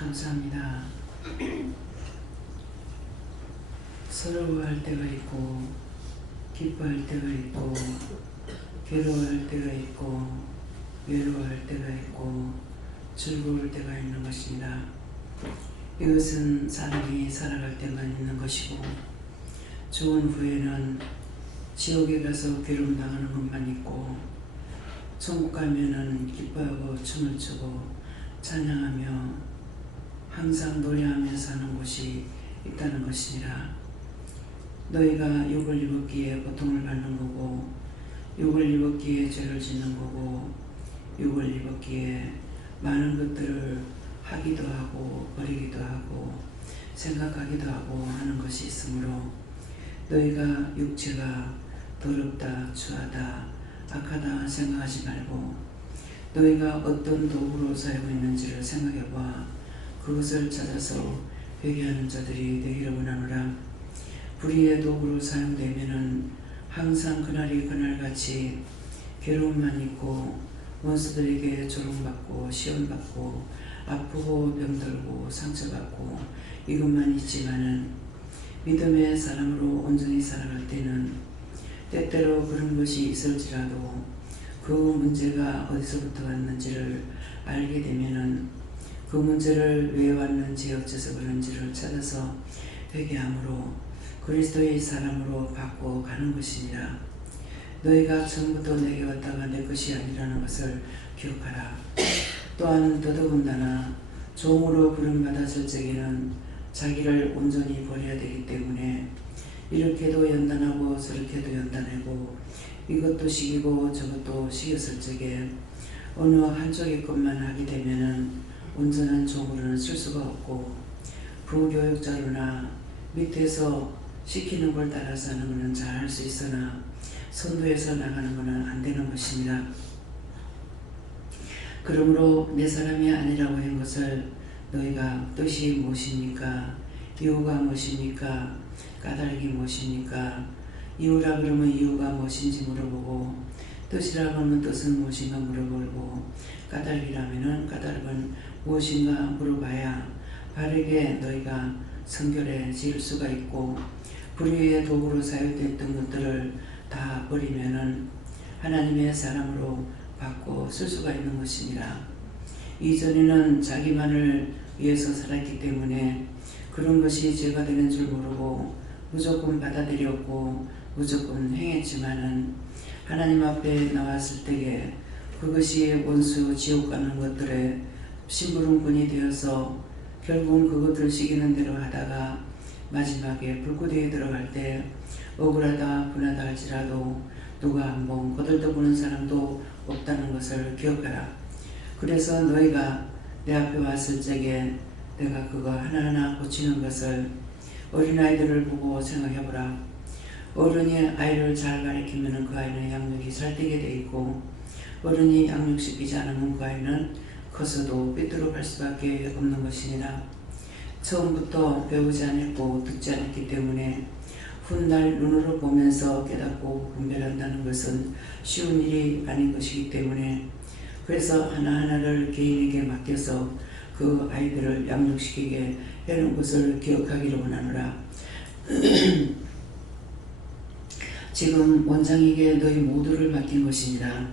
감사합니다. 서러워할 때가 있고, 기뻐할 때가 있고, 괴로워할 때가 있고, 외로워할 때가 있고, 즐거울 때가 있는 것입니다. 이것은 사람이 살아갈 때만 있는 것이고, 죽은 후에는 지옥에 가서 괴로움 당하는 것만 있고, 천국 가면은 기뻐하고 춤을 추고 찬양하며 항상 노래하며 사는 곳이 있다는 것이니라. 너희가 욕을 입었기에 고통을 받는 거고, 욕을 입었기에 죄를 짓는 거고, 욕을 입었기에 많은 것들을 하기도 하고 버리기도 하고 생각하기도 하고 하는 것이 있으므로, 너희가 육체가 더럽다, 추하다, 악하다 생각하지 말고 너희가 어떤 도구로 살고 있는지를 생각해봐 그것을 찾아서 회개하는 자들이 되기를 원하노라. 불의의 도구로 사용되면은 항상 그날이 그날같이 괴로움만 있고 원수들에게 조롱받고 시험받고 아프고 병들고 상처받고 이것만 있지만은, 믿음의 사람으로 온전히 살아갈 때는 때때로 그런 것이 있을지라도 그 문제가 어디서부터 왔는지를 알게 되면은 그 문제를 왜 왔는지 어째서 그런지를 찾아서 회개함으로 그리스도의 사람으로 바꿔 가는 것이니라. 너희가 처음부터 내게 왔다가 내 것이 아니라는 것을 기억하라. 또한 더더군다나 종으로 부름받았을 적에는 자기를 온전히 버려야 되기 때문에 이렇게도 연단하고 저렇게도 연단하고 이것도 시키고 저것도 시켰을 적에 어느 한쪽의 것만 하게 되면은 온전한 종으로는 쓸 수가 없고, 부교육자로나 밑에서 시키는 걸 따라서 하는 것은 잘 할 수 있으나 선도해서 나가는 것은 안 되는 것입니다. 그러므로 내 사람이 아니라고 한 것을 너희가 뜻이 무엇입니까? 이유가 무엇입니까? 까닭이 무엇입니까? 이유라 그러면 이유가 무엇인지 물어보고, 뜻이라 그러면 뜻은 무엇인가 물어보고, 까닭이라면 까닭은 무엇인가 물어봐야 바르게 너희가 성결해질 수가 있고, 불의의 도구로 사용됐던 것들을 다 버리면은 하나님의 사람으로 바꿔 쓸 수가 있는 것입니다. 이전에는 자기만을 위해서 살았기 때문에 그런 것이 죄가 되는 줄 모르고 무조건 받아들였고 무조건 행했지만은, 하나님 앞에 나왔을 때에 그것이 원수 지옥 가는 것들의 심부름꾼이 되어서 결국은 그것을 시키는 대로 하다가 마지막에 불구덩이에 들어갈 때 억울하다 분하다 할지라도 누가 한번 거들떠보는 사람도 없다는 것을 기억하라. 그래서 너희가 내 앞에 왔을 적에 내가 그거 하나하나 고치는 것을 어린아이들을 보고 생각해보라. 어른이 아이를 잘 가르치면 그 아이는 양육이 잘 되게 돼 있고, 어른이 양육시키지 않으면 그 아이는 커서도 삐뚤어 갈 수밖에 없는 것이니라. 처음부터 배우지 않았고 듣지 않았기 때문에 훗날 눈으로 보면서 깨닫고 분별한다는 것은 쉬운 일이 아닌 것이기 때문에, 그래서 하나하나를 개인에게 맡겨서 그 아이들을 양육시키게 하는 것을 기억하기를 원하노라. 지금 원장에게 너희 모두를 맡긴 것입니다.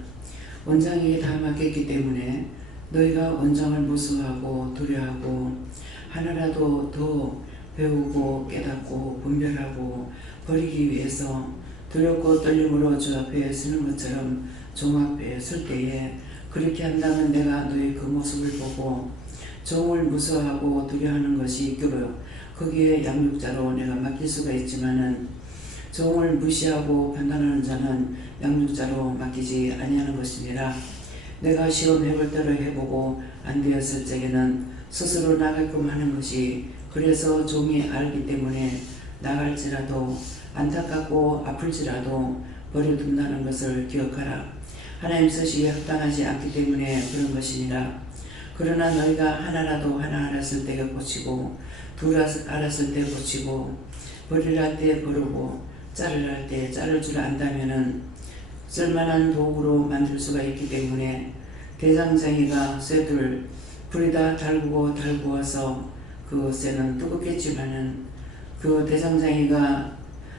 원장에게 다 맡겼기 때문에 너희가 원장을 무서워하고 두려워하고 하나라도 더 배우고 깨닫고 분별하고 버리기 위해서 두렵고 떨림으로 주 앞에 서는 것처럼 종 앞에 설 때에 그렇게 한다면 내가 너희 그 모습을 보고 종을 무서워하고 두려워하는 것이 있기로 거기에 양육자로 내가 맡길 수가 있지만은, 종을 무시하고 판단하는 자는 양육자로 맡기지 아니하는 것입니다. 내가 시험해볼 대로 해보고 안 되었을 적에는 스스로 나가게끔 하는 것이, 그래서 종이 알기 때문에 나갈지라도 안타깝고 아플지라도 버려둔다는 것을 기억하라. 하나님 뜻이 합당하지 않기 때문에 그런 것이니라. 그러나 너희가 하나라도 하나 알았을 때 고치고 둘 알았을 때 고치고 버리라 할 때 버리고 자르라 할 때 자를 줄 안다면은 쓸만한 도구로 만들 수가 있기 때문에, 대장장이가 쇠들 불이 다 달구어서 그곳에는 뜨겁겠지만은 그 대장장이가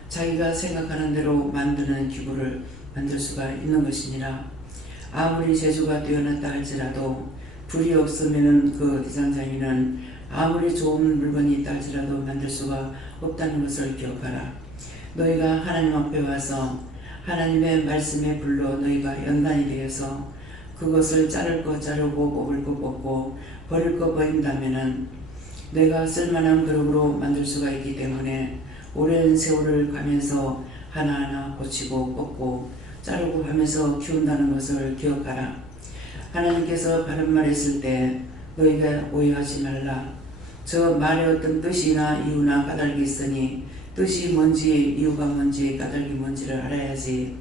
자기가 생각하는 대로 만드는 기구를 만들 수가 있는 것이니라. 아무리 재주가 뛰어났다 할지라도 불이 없으면은 그 대장장이는 아무리 좋은 물건이 있다 할지라도 만들 수가 없다는 것을 기억하라. 너희가 하나님 앞에 와서 하나님의 말씀의 불로 너희가 연단이 되어서 그것을 자를 거 자르고 뽑을 거 뽑고 버릴 거 버린다면은 내가 쓸만한 그릇으로 만들 수가 있기 때문에 오랜 세월을 가면서 하나하나 고치고 뽑고 자르고 하면서 키운다는 것을 기억하라. 하나님께서 바른 말 했을 때 너희가 오해하지 말라. 저 말에 어떤 뜻이나 이유나 까닭이 있으니 뜻이 뭔지 이유가 뭔지 까닭이 뭔지를 알아야지.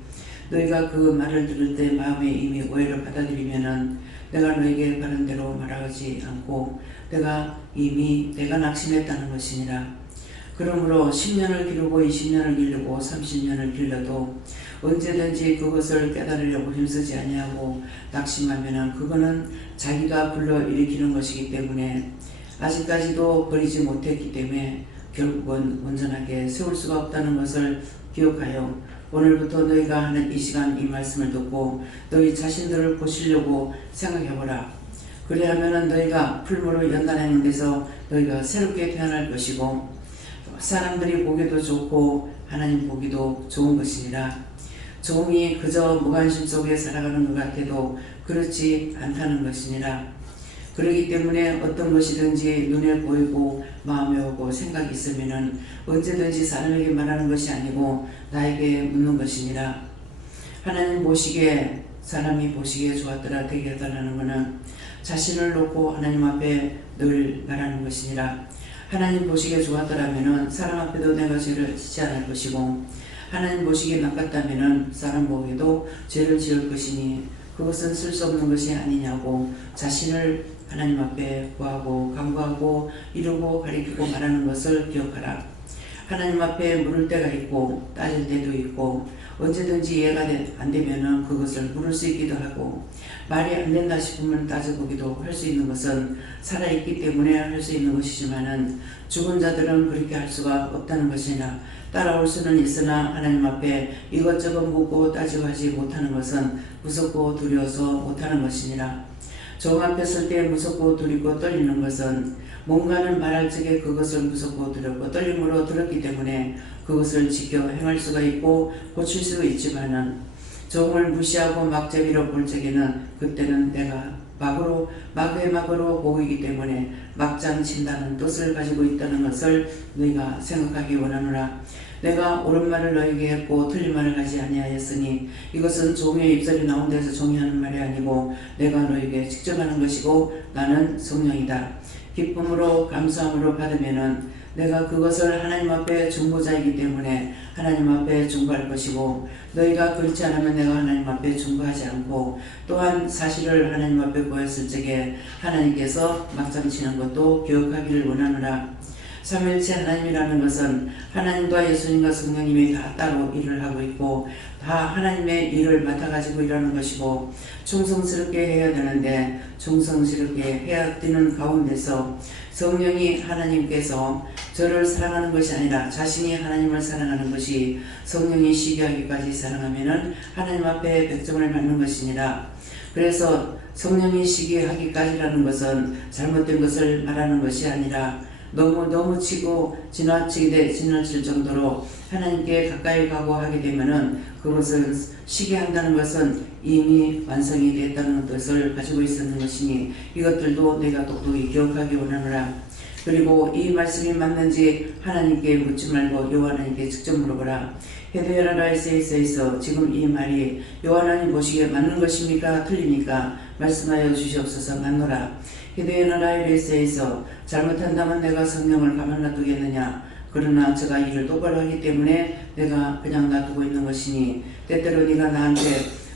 너희가 그 말을 들을 때 마음에 이미 오해를 받아들이면은 내가 너에게 바른 대로 말하지 않고 내가 낙심했다는 것이니라. 그러므로 10년을 기르고 20년을 기르고 30년을 길러도 언제든지 그것을 깨달으려고 힘쓰지 아니하고 낙심하면은 그거는 자기가 불러일으키는 것이기 때문에 아직까지도 버리지 못했기 때문에 결국은 온전하게 세울 수가 없다는 것을 기억하여 오늘부터 너희가 하는 이 시간 이 말씀을 듣고 너희 자신들을 고치려고 생각해보라. 그래야면은 너희가 풀무로 연단하는 데서 너희가 새롭게 태어날 것이고 사람들이 보기도 좋고 하나님 보기도 좋은 것이니라. 종이 그저 무관심 속에 살아가는 것 같아도 그렇지 않다는 것이니라. 그렇기 때문에 어떤 것이든지 눈에 보이고 마음에 오고 생각이 있으면은 언제든지 사람에게 말하는 것이 아니고 나에게 묻는 것이니라. 하나님 보시기에 사람이 보시기에 좋았더라 되게 해달라는 것은 자신을 놓고 하나님 앞에 늘 말하는 것이니라. 하나님 보시기에 좋았더라면은 사람 앞에도 내가 죄를 짓지 않을 것이고 하나님 보시기에 나빴다면은 사람 보기에도 죄를 지을 것이니 그것은 쓸 수 없는 것이 아니냐고 자신을 하나님 앞에 구하고 간구하고 이루고 가리키고 말하는 것을 기억하라. 하나님 앞에 물을 때가 있고 따질 때도 있고 언제든지 이해가 안 되면은 그것을 물을 수 있기도 하고 말이 안 된다 싶으면 따져보기도 할 수 있는 것은 살아있기 때문에 할 수 있는 것이지만은 죽은 자들은 그렇게 할 수가 없다는 것이나 따라올 수는 있으나 하나님 앞에 이것저것 묻고 따지고 하지 못하는 것은 무섭고 두려워서 못하는 것이니라. 종 앞에 설 때 무섭고 두렵고 떨리는 것은 뭔가는 말할 적에 그것을 무섭고 두렵고 떨림으로 들었기 때문에 그것을 지켜 행할 수가 있고 고칠 수 있지만은 종을 무시하고 막제비로 볼 적에는 그때는 내가 마구의 막으로 보이기 때문에 막장 친다는 뜻을 가지고 있다는 것을 너희가 생각하기 원하노라. 내가 옳은 말을 너에게 했고 틀린 말을 하지 아니하였으니 이것은 종의 입술이 나온 데서 종이 하는 말이 아니고 내가 너에게 직접 하는 것이고 나는 성령이다. 기쁨으로 감사함으로 받으면은 내가 그것을 하나님 앞에 중보자이기 때문에 하나님 앞에 중보할 것이고 너희가 그렇지 않으면 내가 하나님 앞에 중보하지 않고 또한 사실을 하나님 앞에 보였을 적에 하나님께서 막장 치는 것도 기억하기를 원하노라. 삼위일체 하나님이라는 것은 하나님과 예수님과 성령님이 다 따로 일을 하고 있고 다 하나님의 일을 맡아가지고 일하는 것이고 충성스럽게 해야 되는데 충성스럽게 해야 되는 가운데서 성령이 하나님께서 저를 사랑하는 것이 아니라 자신이 하나님을 사랑하는 것이 성령이 시기하기까지 사랑하면은 하나님 앞에 백정을 받는 것이니라. 그래서 성령이 시기하기까지라는 것은 잘못된 것을 말하는 것이 아니라 너무 치고 지나칠 정도로 하나님께 가까이 가고 하게 되면은 그것을 시기한다는 것은 이미 완성이 됐다는 뜻을 가지고 있었는 것이니 이것들도 내가 똑똑히 기억하기 원하노라. 그리고 이 말씀이 맞는지 하나님께 묻지 말고 여호와 하나님께 직접 물어보라. 헤드에라라이스에서 지금 이 말이 여호와 하나님 보시기에 맞는 것입니까? 틀립니까? 말씀하여 주시옵소서. 맞노라. 히드에나라이레스에서 잘못한다면 내가 성령을 가만 놔두겠느냐. 그러나 제가 일을 똑바로 하기 때문에 내가 그냥 놔두고 있는 것이니 때때로 네가 나한테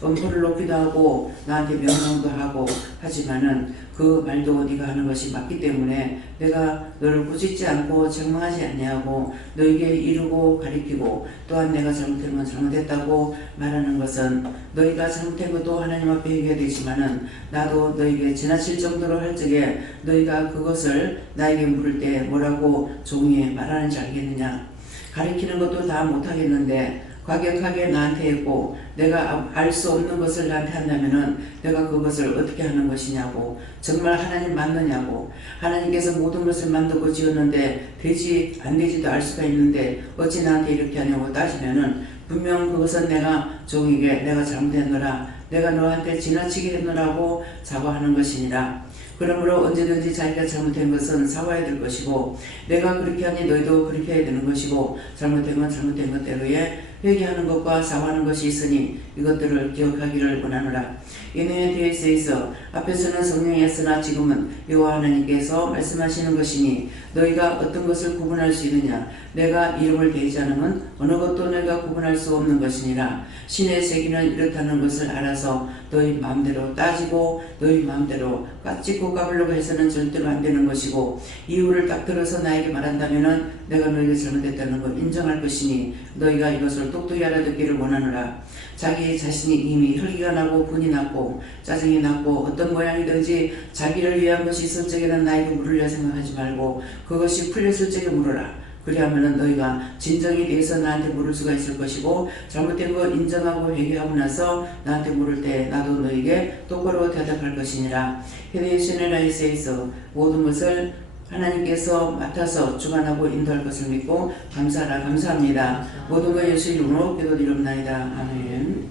엄포를 놓기도 하고 나한테 명령도 하고 하지만은 그 말도 네가 하는 것이 맞기 때문에 내가 너를 꾸짖지 않고 책망하지 아니하고 너에게 이루고 가리키고 또한 내가 잘못된 건 잘못했다고 말하는 것은 너희가 잘못된 것도 하나님 앞에 얘기해야 되지만은 나도 너에게 지나칠 정도로 할 적에 너희가 그것을 나에게 물을 때 뭐라고 종이에 말하는지 알겠느냐. 가리키는 것도 다 못하겠는데 과격하게 나한테 했고 내가 알 수 없는 것을 나한테 한다면은 내가 그것을 어떻게 하는 것이냐고. 정말 하나님 맞느냐고. 하나님께서 모든 것을 만들고 지었는데 되지 안 되지도 알 수가 있는데 어찌 나한테 이렇게 하냐고 따지면은 분명 그것은 내가 종에게 내가 잘못했노라, 내가 너한테 지나치게 했노라고 사과하는 것이니라. 그러므로 언제든지 자기가 잘못된 것은 사과해야 될 것이고 내가 그렇게 하니 너희도 그렇게 해야 되는 것이고 잘못된 건 잘못된 것대로의 회개하는 것과 사과하는 것이 있으니 이것들을 기억하기를 원하노라. 이는 뒤에 있어 앞에서는 성령이었으나 지금은 여호와 하나님께서 말씀하시는 것이니 너희가 어떤 것을 구분할 수 있느냐. 내가 이름을 대지 않으면 어느 것도 내가 구분할 수 없는 것이니라. 신의 세기는 이렇다는 것을 알아서 너희 마음대로 따지고 너희 마음대로 까짓고 까불려고 해서는 절대로 안 되는 것이고 이유를 딱 들어서 나에게 말한다면은 내가 너희가 잘못했다는 걸 인정할 것이니 너희가 이것을 똑똑히 알아듣기를 원하노라. 자기 자신이 이미 혈기가 나고 분이 났고 짜증이 났고 어떤 모양이든지 자기를 위한 것이 있을 적에는 나에게 물으려 생각하지 말고 그것이 풀렸을 적에 물으라. 그리하면 너희가 진정이 돼서 나한테 물을 수가 있을 것이고 잘못된 거 인정하고 회개하고 나서 나한테 물을 때 나도 너에게 똑바로 대답할 것이니라. 헤데이션의 라이스에서 모든 것을 하나님께서 맡아서 주관하고 인도할 것을 믿고 감사하라. 감사합니다. 모든 것 예수 이름으로 기도드리옵나이다. 아멘.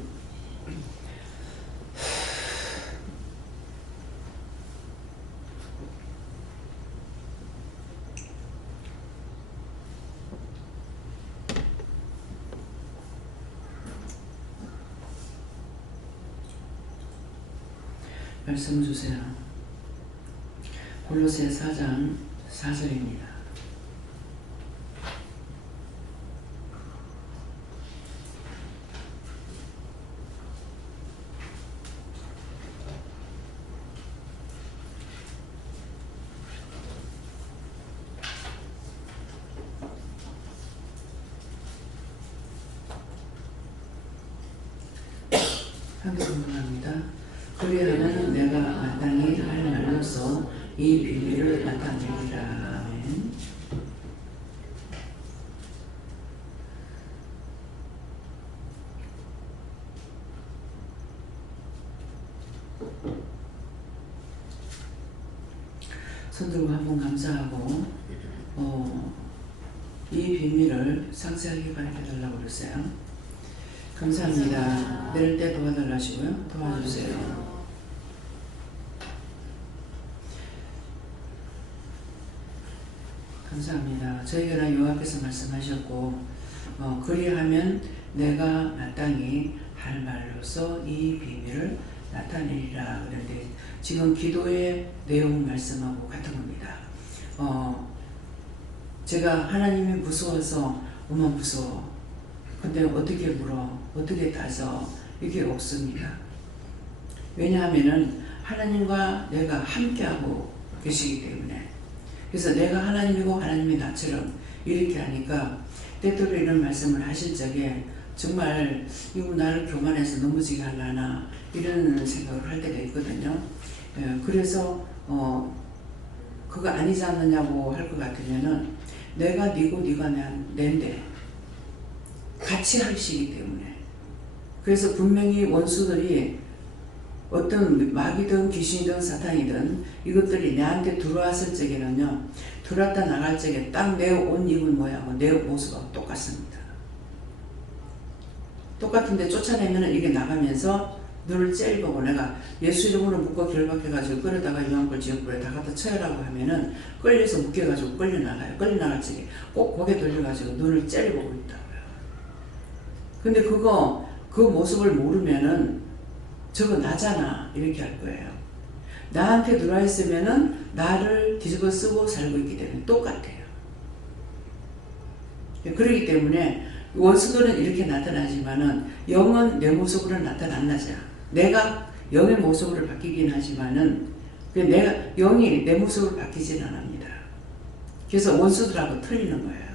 말씀 주세요. 골로새 4장 4절입니다. 한번 공부합니다. 그리하면 내가 마땅히 할 말로서 이 비밀을 나타내리라. 아멘. 손들고 한번 감사하고 이 비밀을 상세하게 가르쳐달라고 그러세요. 감사합니다. 내릴 때 도와달라시고요. 도와주세요. 감사합니다. 저희가 여호와께서 말씀하셨고 그리하면 내가 마땅히 할 말로서 이 비밀을 나타내리라 그런데 지금 기도의 내용 말씀하고 같은 겁니다. 제가 하나님이 무서워서 엄마 무서워. 근데 어떻게 물어? 어떻게 따져? 이게 없습니다. 왜냐하면은 하나님과 내가 함께하고 계시기 때문에. 그래서 내가 하나님이고 하나님이 나처럼 이렇게 하니까 때때로 이런 말씀을 하실 적에 정말 이거 나를 교만해서 넘어지게 하려나 이런 생각을 할 때가 있거든요. 그래서 그거 아니지 않느냐고 할 것 같으면은 내가 니고 니가 낸데 같이 하시기 때문에. 그래서 분명히 원수들이 어떤 마귀든 귀신이든 사탄이든 이것들이 내한테 들어왔을 적에는요, 들어왔다 나갈 적에 딱 내 옷 입은 모양하고 내 모습하고 똑같습니다. 똑같은데 쫓아내면은 이게 나가면서 눈을 째리고 내가 예수 이름으로 묶어 결박해가지고 끌어다가 유황불 지역불에 다 갖다 쳐야라고 하면은 끌려서 묶여가지고 끌려나가요. 끌려나갈 적에 꼭 고개 돌려가지고 눈을 째리고 있다고요. 근데 그 모습을 모르면은 저거 나잖아 이렇게 할 거예요. 나한테 들어와 있으면은 나를 뒤집어 쓰고 살고 있기 때문에 똑같아요. 그렇기 때문에 원수들은 이렇게 나타나지만은 영은 내 모습으로 나타난다자. 내가 영의 모습으로 바뀌긴 하지만은 내가 영이 내 모습으로 바뀌진 않습니다. 그래서 원수들하고 틀리는 거예요.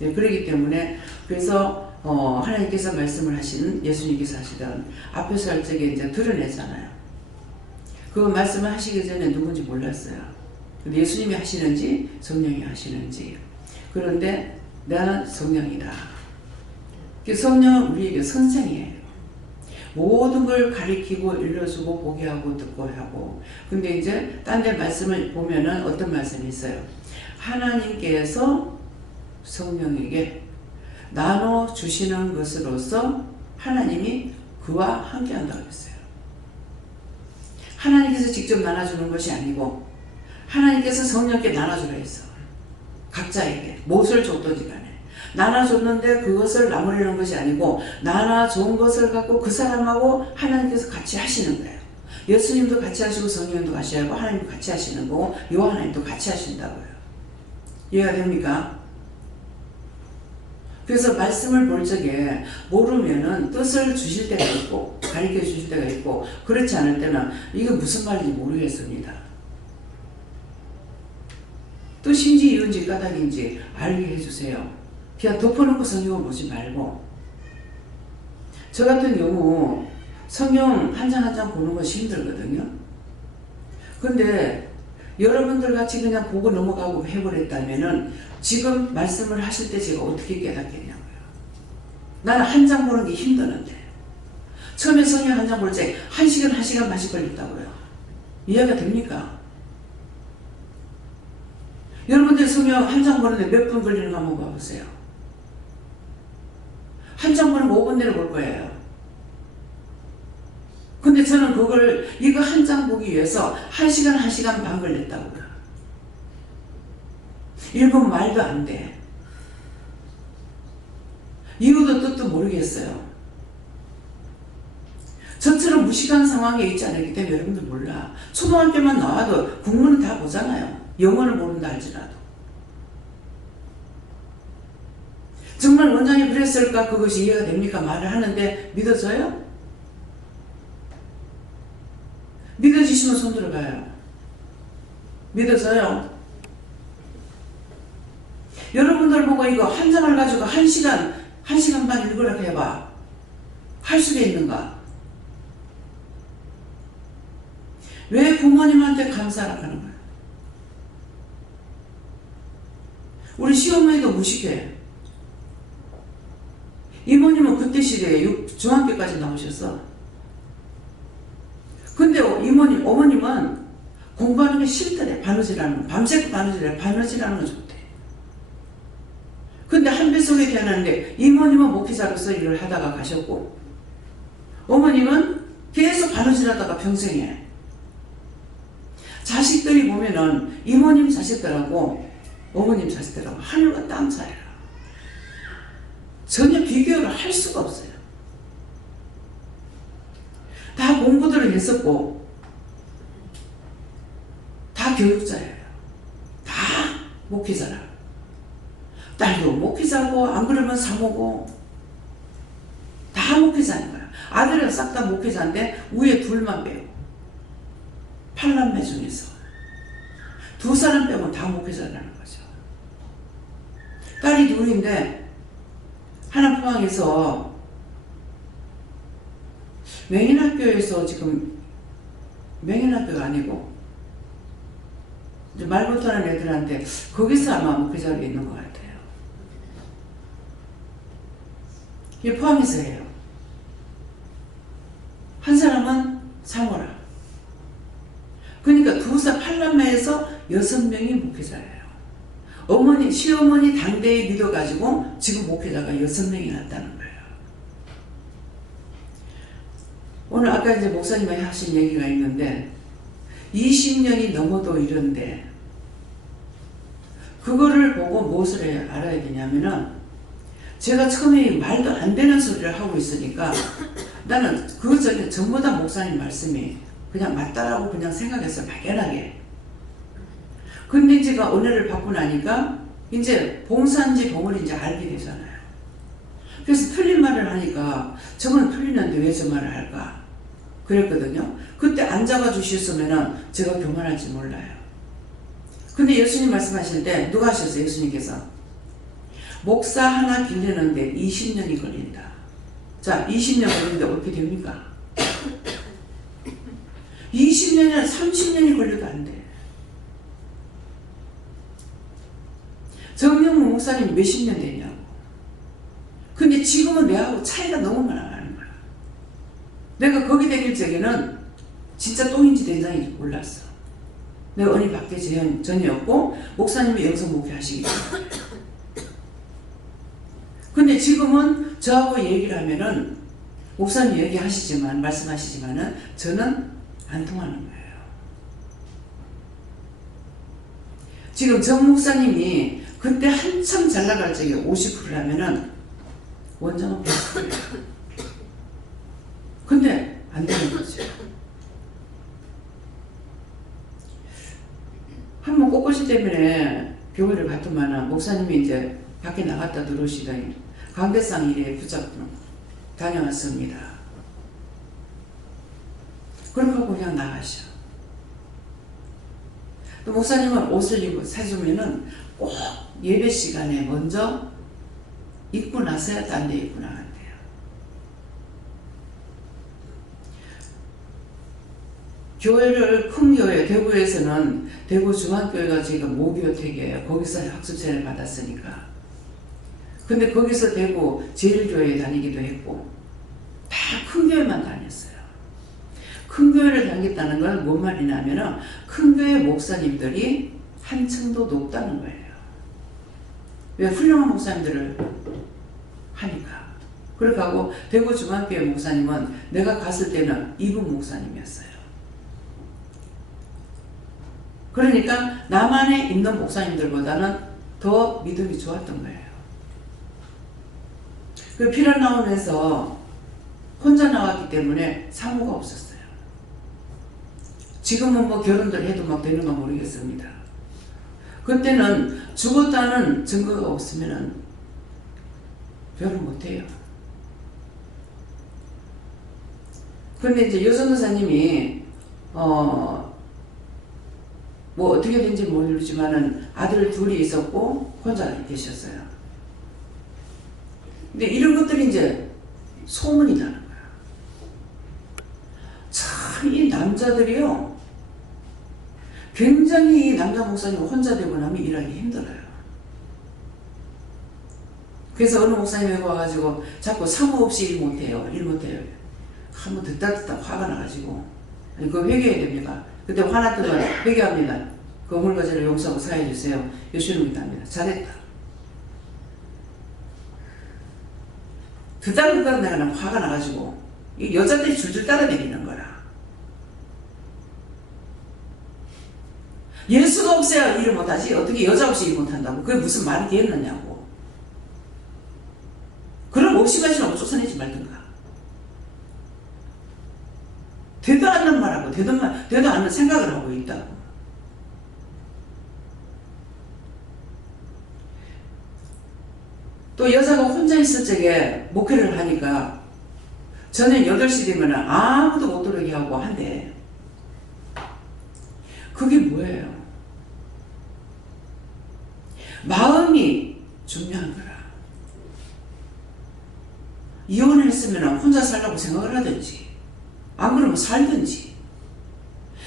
네, 그렇기 때문에 그래서 하나님께서 말씀을 하시는 예수님께서 하시던 앞에서 할 적에 이제 드러내잖아요. 그 말씀을 하시기 전에 누군지 몰랐어요. 근데 예수님이 하시는지 성령이 하시는지. 그런데 나는 성령이다. 성령은 우리에게 선생이에요. 모든 걸 가리키고 일러주고 보게 하고 듣고 하고. 근데 이제 딴 데 말씀을 보면은 어떤 말씀이 있어요. 하나님께서 성령에게 나눠 주시는 것으로서 하나님이 그와 함께 한다고 했어요. 하나님께서 직접 나눠주는 것이 아니고 하나님께서 성령께 나눠주라 했어. 각자에게 무엇을 줬든지 간에 나눠줬는데 그것을 나누려는 것이 아니고 나눠준 것을 갖고 그 사람하고 하나님께서 같이 하시는 거예요. 예수님도 같이 하시고 성령도 같이 하고 하나님도 같이 하시는 거고 요 하나님도 같이 하신다고요. 이해가 됩니까? 그래서 말씀을 볼 적에 모르면은 뜻을 주실 때가 있고 가르쳐 주실 때가 있고 그렇지 않을 때는 이게 무슨 말인지 모르겠습니다. 뜻인지 이유인지 까닭인지 알게 해주세요. 그냥 덮어놓고 성경을 보지 말고. 저 같은 경우 성경 한 장 한 장 보는 것이 힘들거든요. 근데 여러분들 같이 그냥 보고 넘어가고 해버렸다면은 지금 말씀을 하실 때 제가 어떻게 깨닫겠냐고요. 나는 한 장 보는 게 힘드는데 처음에 성경 한 장 볼 때 1시간 1시간 반씩 걸렸다고요. 이해가 됩니까? 여러분들 성경 한 장 보는데 몇 분 걸리는 거 한번 봐보세요. 한 장 보는 거 5분 내로 볼 거예요. 근데 저는 이거 한 장 보기 위해서 1시간 1시간 반 걸렸다고요. 읽으면 말도 안 돼. 이유도 뜻도 모르겠어요. 저처럼 무식한 상황에 있지 않았기 때문에 여러분들 몰라. 초등학교만 나와도 국문은 다 보잖아요. 영어를 모른다 할지라도. 정말 원장이 그랬을까? 그것이 이해가 됩니까? 말을 하는데 믿어져요? 믿어지시면 손 들어봐요. 믿어져요? 여러분들 보고 이거 한 장을 가지고 1시간 반 읽으라고 해봐. 할 수가 있는가? 왜 부모님한테 감사하라고 하는 거야? 우리 시어머니도 무식해. 이모님은 그때 시대에 중학교까지 나오셨어. 근데 어머님은 공부하는 게 싫더래. 바느질하는 거. 밤새 바느질하는 거 좋대. 근데 한 뱃속에 태어났는데 이모님은 목회자로서 일을 하다가 가셨고 어머님은 계속 바느질하다가 평생에. 자식들이 보면은 이모님 자식들하고 어머님 자식들하고 하늘과 땅 차이라. 전혀 비교를 할 수가 없어요. 다 공부들을 했었고 다 교육자예요. 다 목회자라. 딸도 목회자고 안 그러면 사모고 다 목회자인 거야. 아들은 싹 다 목회자인데 위에 둘만 빼고 8남매 중에서 2사람 빼면 다 목회자라는 거죠. 딸이 둘인데 하나 포항에서 맹인학교에서 지금 맹인학교가 아니고 이제 말 못하는 애들한테 거기서 아마 목회자로 있는 것 같아요. 이게 포항에서 해요. 한 사람은 사모라. 그러니까 8남매에서 6명이 목회자예요. 시어머니 당대에 믿어가지고 지금 목회자가 6명이 났다는 거예요. 오늘 아까 이제 목사님이 하신 얘기가 있는데 20년이 넘어도 이런데 그거를 보고 무엇을 알아야 되냐면은 제가 처음에 말도 안 되는 소리를 하고 있으니까 나는 그 전에 전부 다 목사님 말씀이 그냥 맞다라고 그냥 생각했어요. 막연하게. 근데 제가 은혜를 받고 나니까 이제 봉사인지 봉을인지 알게 되잖아요. 그래서 틀린 말을 하니까 저건 틀리는데 왜 저 말을 할까? 그랬거든요. 그때 안 잡아주셨으면 제가 교만할지 몰라요. 근데 예수님 말씀하실 때 누가 하셨어요? 예수님께서 목사 하나 기르는데 20년이 걸린다. 자, 20년 걸리는데 어떻게 됩니까? 20년이나 30년이 걸려도 안 돼. 정영무 목사님 몇십 년 됐냐고. 근데 지금은 내하고 차이가 너무 많이 나는 거야. 내가 거기 다닐 적에는 진짜 똥인지 된장인지 몰랐어. 내가 은희 받기 전이었고 목사님이 여기서 목회하시기 때문에. 근데 지금은 저하고 얘기를 하면은 목사님 얘기하시지만 말씀하시지만은 저는 안 통하는 거예요. 지금 정 목사님이 그때 한참 잘 나갈 적에 50%를 하면은 원장은 100%예요. 근데 안 되는 거죠. 한번 꽃꽂이 때문에 교회를 갔더만은 목사님이 이제 밖에 나갔다 들어오시더니 강대상 일에 붙잡고 다녀왔습니다. 그렇게 하고 그냥 나가셔. 또 목사님은 옷을 입고 사주면은 꼭 예배 시간에 먼저 입고 나서야 딴 데 입고 나간대요. 교회를 큰 교회 대구에서는 대구 중앙교회가 저희가 모교택이에요. 거기서 학습체를 받았으니까. 근데 거기서 대구 제일교회에 다니기도 했고 다 큰 교회만 다녔어요. 큰 교회를 다녔다는 건 뭔 말이냐면은 큰 교회 목사님들이 한층도 높다는 거예요. 왜? 훌륭한 목사님들을 하니까. 그렇게 하고 대구 중앙교회 목사님은 내가 갔을 때는 이분 목사님이었어요. 그러니까 나만에 있는 목사님들보다는 더 믿음이 좋았던 거예요. 그 피를 나오면서 혼자 나왔기 때문에 사모가 없었어요. 지금은 뭐 결혼들 해도 막 되는가 모르겠습니다. 그때는 죽었다는 증거가 없으면 결혼 못해요. 근데 이제 여전도사님이 뭐 어떻게 된지 모르지만은 아들 둘이 있었고 혼자 계셨어요. 근데 이런 것들이 이제 소문이 나는 거야. 참 이 남자들이요 굉장히 남자 목사님 혼자 되고 나면 일하기 힘들어요. 그래서 어느 목사님이 와가지고 자꾸 사모 없이 일 못해요. 한번 듣다 화가 나가지고 그거 회개해야 됩니다. 그때 화났더니 회개합니다. 그 물거지를 용서하고 사해주세요. 예수님 믿답니다. 잘했다. 듣다 내가 화가 나가지고 이 여자들이 줄줄 따라다니는 거라. 예수가 없어야 일을 못하지 어떻게 여자 없이 일 못한다고. 그게 무슨 말이 되겠느냐고. 그럼 50가지는 쫓아내지 말든가. 되도 않는 말하고 되도 않는 생각을 하고 있다고. 또 여자가 혼자 있을 적에 목회를 하니까 저녁 8시 되면 아무도 못 들어오게 하고 한대. 그게 뭐예요? 마음이 중요한 거라. 이혼했으면 혼자 살라고 생각을 하든지 안 그러면 살든지.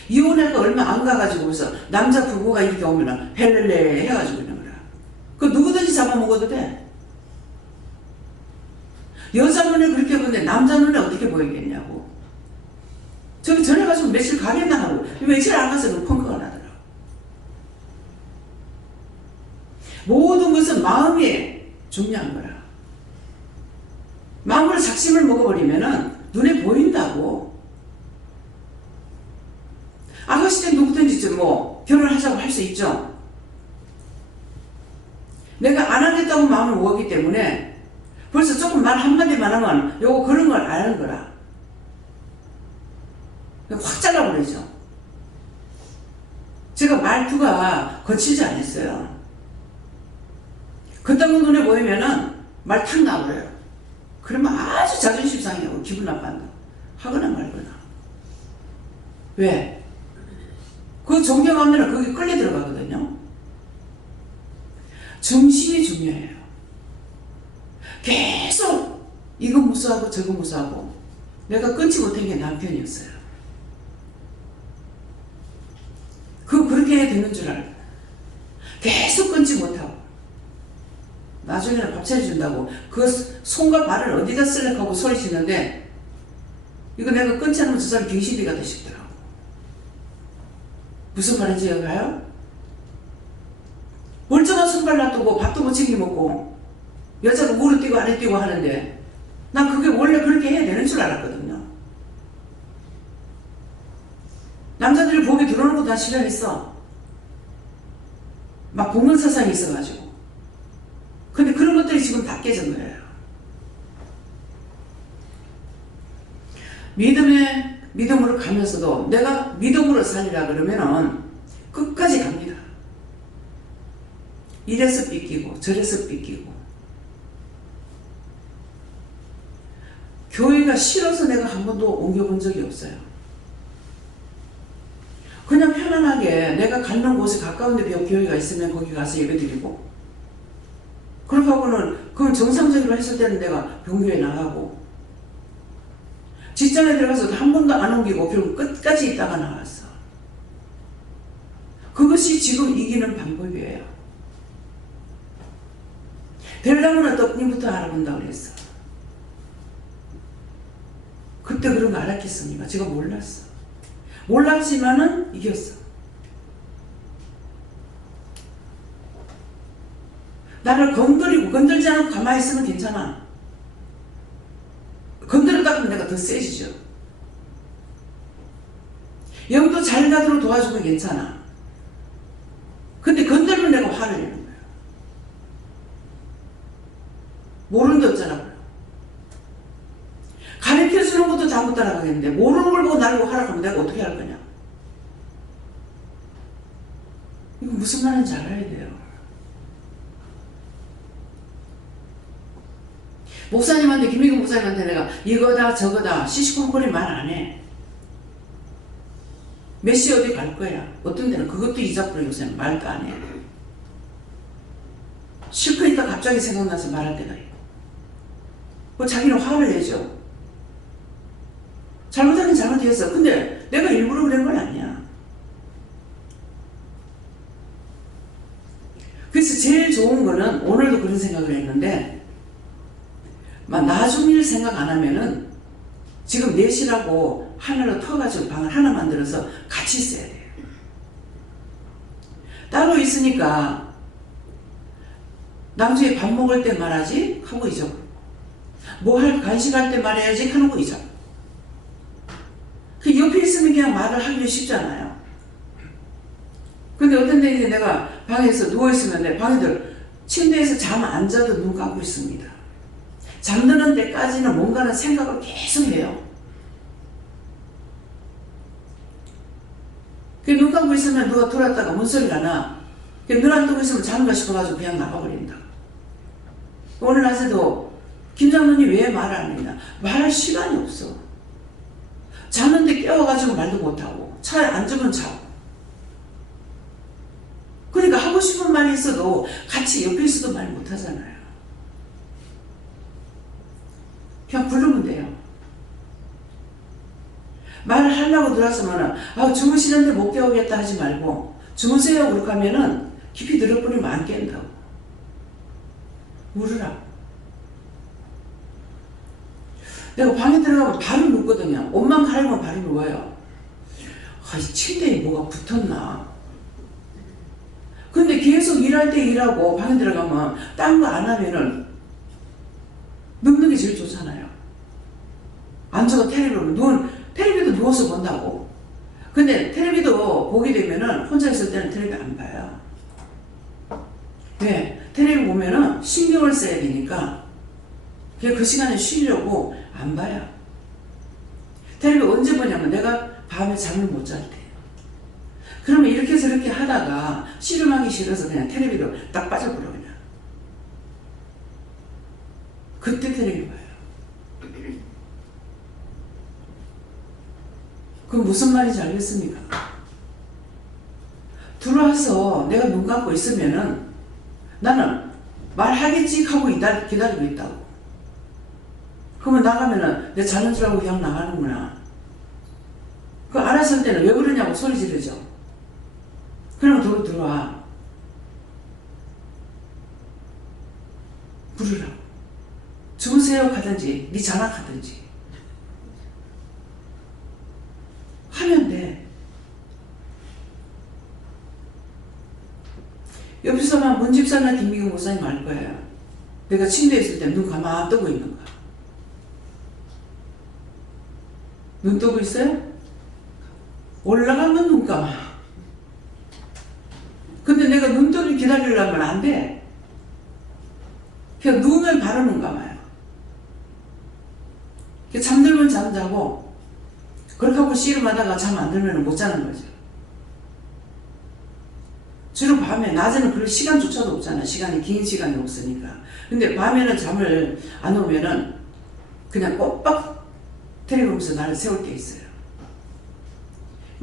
이혼해가 얼마 안 가가지고 그래서 남자 부부가 이렇게 오면 헬렐레 해가지고 있는 거라. 그 누구든지 잡아먹어도 돼. 여자 눈에 그렇게 보는데 남자 눈에 어떻게 보이겠냐고. 저기 전에 가서 며칠 가겠나 하고 며칠 안 가서 펑크가 나더라고. 모든 것은 마음이 중요한 거라. 마음으로 작심을 먹어버리면은 눈에 보인다고. 아가씨 때 누구든지 뭐 결혼하자고 할 수 있죠. 내가 안 하겠다고 마음을 먹었기 때문에 벌써 조금 말 한마디만 하면 요거 그런 걸 아는 거라. 확 잘라버리죠. 제가 말투가 거칠지 않았어요. 그딴 거 눈에 보이면은 말 탁 나버려요. 그러면 아주 자존심 상해하고 기분 나빠한다. 하거나 말거나. 왜? 그 존경하면 거기 끌려 들어가거든요. 정신이 중요해요. 계속 이거 무서워하고 저거 무서워하고. 내가 끊지 못한 게 남편이었어요. 그렇게 해야 되는 줄 알고 계속 끊지 못하고 나중에는 밥 차려준다고 그 손과 발을 어디다 쓸래 하고 소리치는데 이거 내가 끊지 않으면 저 사람 병신비 같다 싶더라고. 무슨 말인지 알아요? 멀쩡한 손발 놔두고 밥도 못 챙겨 먹고 여자가 무릎 뛰고 아래 뛰고 하는데 난 그게 원래 그렇게 해야 되는 줄 알았거든요. 남자들이 보기 들어오는 것도 다 싫어했어. 막 공문사상이 있어가지고. 근데 그런 것들이 지금 다 깨진 거예요. 믿음으로 가면서도 내가 믿음으로 살리라 그러면은 끝까지 갑니다. 이래서 삐끼고 저래서 삐끼고. 교회가 싫어서 내가 한 번도 옮겨본 적이 없어요. 그냥 편안하게 내가 가는 곳에 가까운 데 교회가 있으면 거기 가서 예배드리고 그렇게 하고는 그건 정상적으로 했을 때는 내가 병교에 나가고 직장에 들어가서도 한 번도 안 옮기고 결국 끝까지 있다가 나왔어. 그것이 지금 이기는 방법이에요. 되려면 떡잎부터 알아본다고 그랬어. 그때 그런 거 알았겠습니까? 제가 몰랐어. 몰랐지만은 이겼어. 나를 건드리고 건들지 않고 가만히 있으면 괜찮아. 건드렸다 그러면 내가 더 세지죠. 영도 잘 가도록 도와주면 괜찮아. 근데 건들면 내가 화를 내는 거야. 모르는 데 없잖아. 가르쳐주는 것도 잘못 따라가겠는데 모르는 걸 보고 나를 하라고 하면 내가 어떻게 할 거냐. 이거 무슨 말인지 알아야 돼요. 목사님한테 김미경 목사님한테 내가 이거다 저거다 시시콜콜이 말 안 해. 몇 시 어디 갈 거야. 어떤 데는 그것도 이자꾸로 요새는 말도 안 해. 실컷 있다 갑자기 생각나서 말할 때가 있고. 뭐 자기는 화를 내죠. 잘못하긴 잘못했어. 근데 내가 일부러 그런 건 아니야. 그래서 제일 좋은 거는 오늘도 그런 생각을 했는데 막 나중 일 생각 안 하면은 지금 넷이라고 하나로 터가지고 방을 하나 만들어서 같이 있어야 돼요. 따로 있으니까 나중에 밥 먹을 때 말하지 하고 잊어버리고 뭐 할 간식할 때 말해야지 하는 거 잊어버리고 그 옆에 있으면 그냥 말을 하기 쉽잖아요. 근데 어떤 데 이제 내가 방에서 누워있으면 내 방에들 침대에서 잠 안 자도 눈 감고 있습니다. 잠드는 때까지는 뭔가는 생각을 계속 해요. 눈 감고 있으면 누가 들어왔다가 문소리가 나. 눈 안 뜨고 있으면 자는가 싶어가지고 그냥 나가버린다. 오늘 낮에도 김 장로님 왜 말을 안 했냐. 말할 시간이 없어. 자는데 깨워가지고 말도 못하고 차에 앉으면 자고. 그러니까 하고 싶은 말이 있어도 같이 옆에 있어도 말 못하잖아요. 그냥 부르면 돼요. 말을 하려고 들어왔으면 주무시는데 못 깨우겠다 하지 말고 주무세요 그렇게 하면은 깊이 들어버리면 안 깬다고. 물으라. 내가 방에 들어가면 바로 눕거든요. 옷만 갈아입으면 바로 누워요. 이 침대에 뭐가 붙었나. 근데 계속 일할 때 일하고 방에 들어가면 딴 거 안 하면은 눕는 게 제일 좋잖아요. 앉아서 텔레비도 누워서 본다고. 근데 텔레비도 보게 되면은 혼자 있을 때는 텔레비 안 봐요. 왜? 텔레비 보면은 신경을 써야 되니까 그 시간에 쉬려고 안 봐요. 텔레비 언제 보냐면 내가 밤에 잠을 못 잘 때. 그러면 이렇게 저렇게 하다가 씨름하기 싫어서 그냥 텔레비로 딱 빠져버려 그냥. 그때 텔레비 봐요. 그럼 무슨 말인지 알겠습니까? 들어와서 내가 눈 감고 있으면은 나는 말하겠지 하고 기다리고 있다고. 그러면 나가면은 내 자는 줄 알고 그냥 나가는구나. 그 알았을 때는 왜 그러냐고 소리 지르죠. 그러면 들어와. 부르라고. 주무세요 가든지 네 전화 가든지 하면 돼. 옆에서만 문집사나 김미경 목사님 알 거예요. 내가 침대에 있을 때 눈 가만 뜨고 있는 거야. 눈 뜨고 있어요? 올라가면 눈 감아. 근데 내가 눈 뜨기 기다리려면 안 돼. 그냥 누우면 바로 눈 감아요. 잠들면 잠자고 그렇게 하고 씨름하다가 잠 안 들면 못 자는 거죠. 주로 밤에, 낮에는 그럴 시간조차도 없잖아. 긴 시간이 없으니까. 근데 밤에는 잠을 안 오면은 그냥 꼬박 때리면서 나를 세울 때 있어요.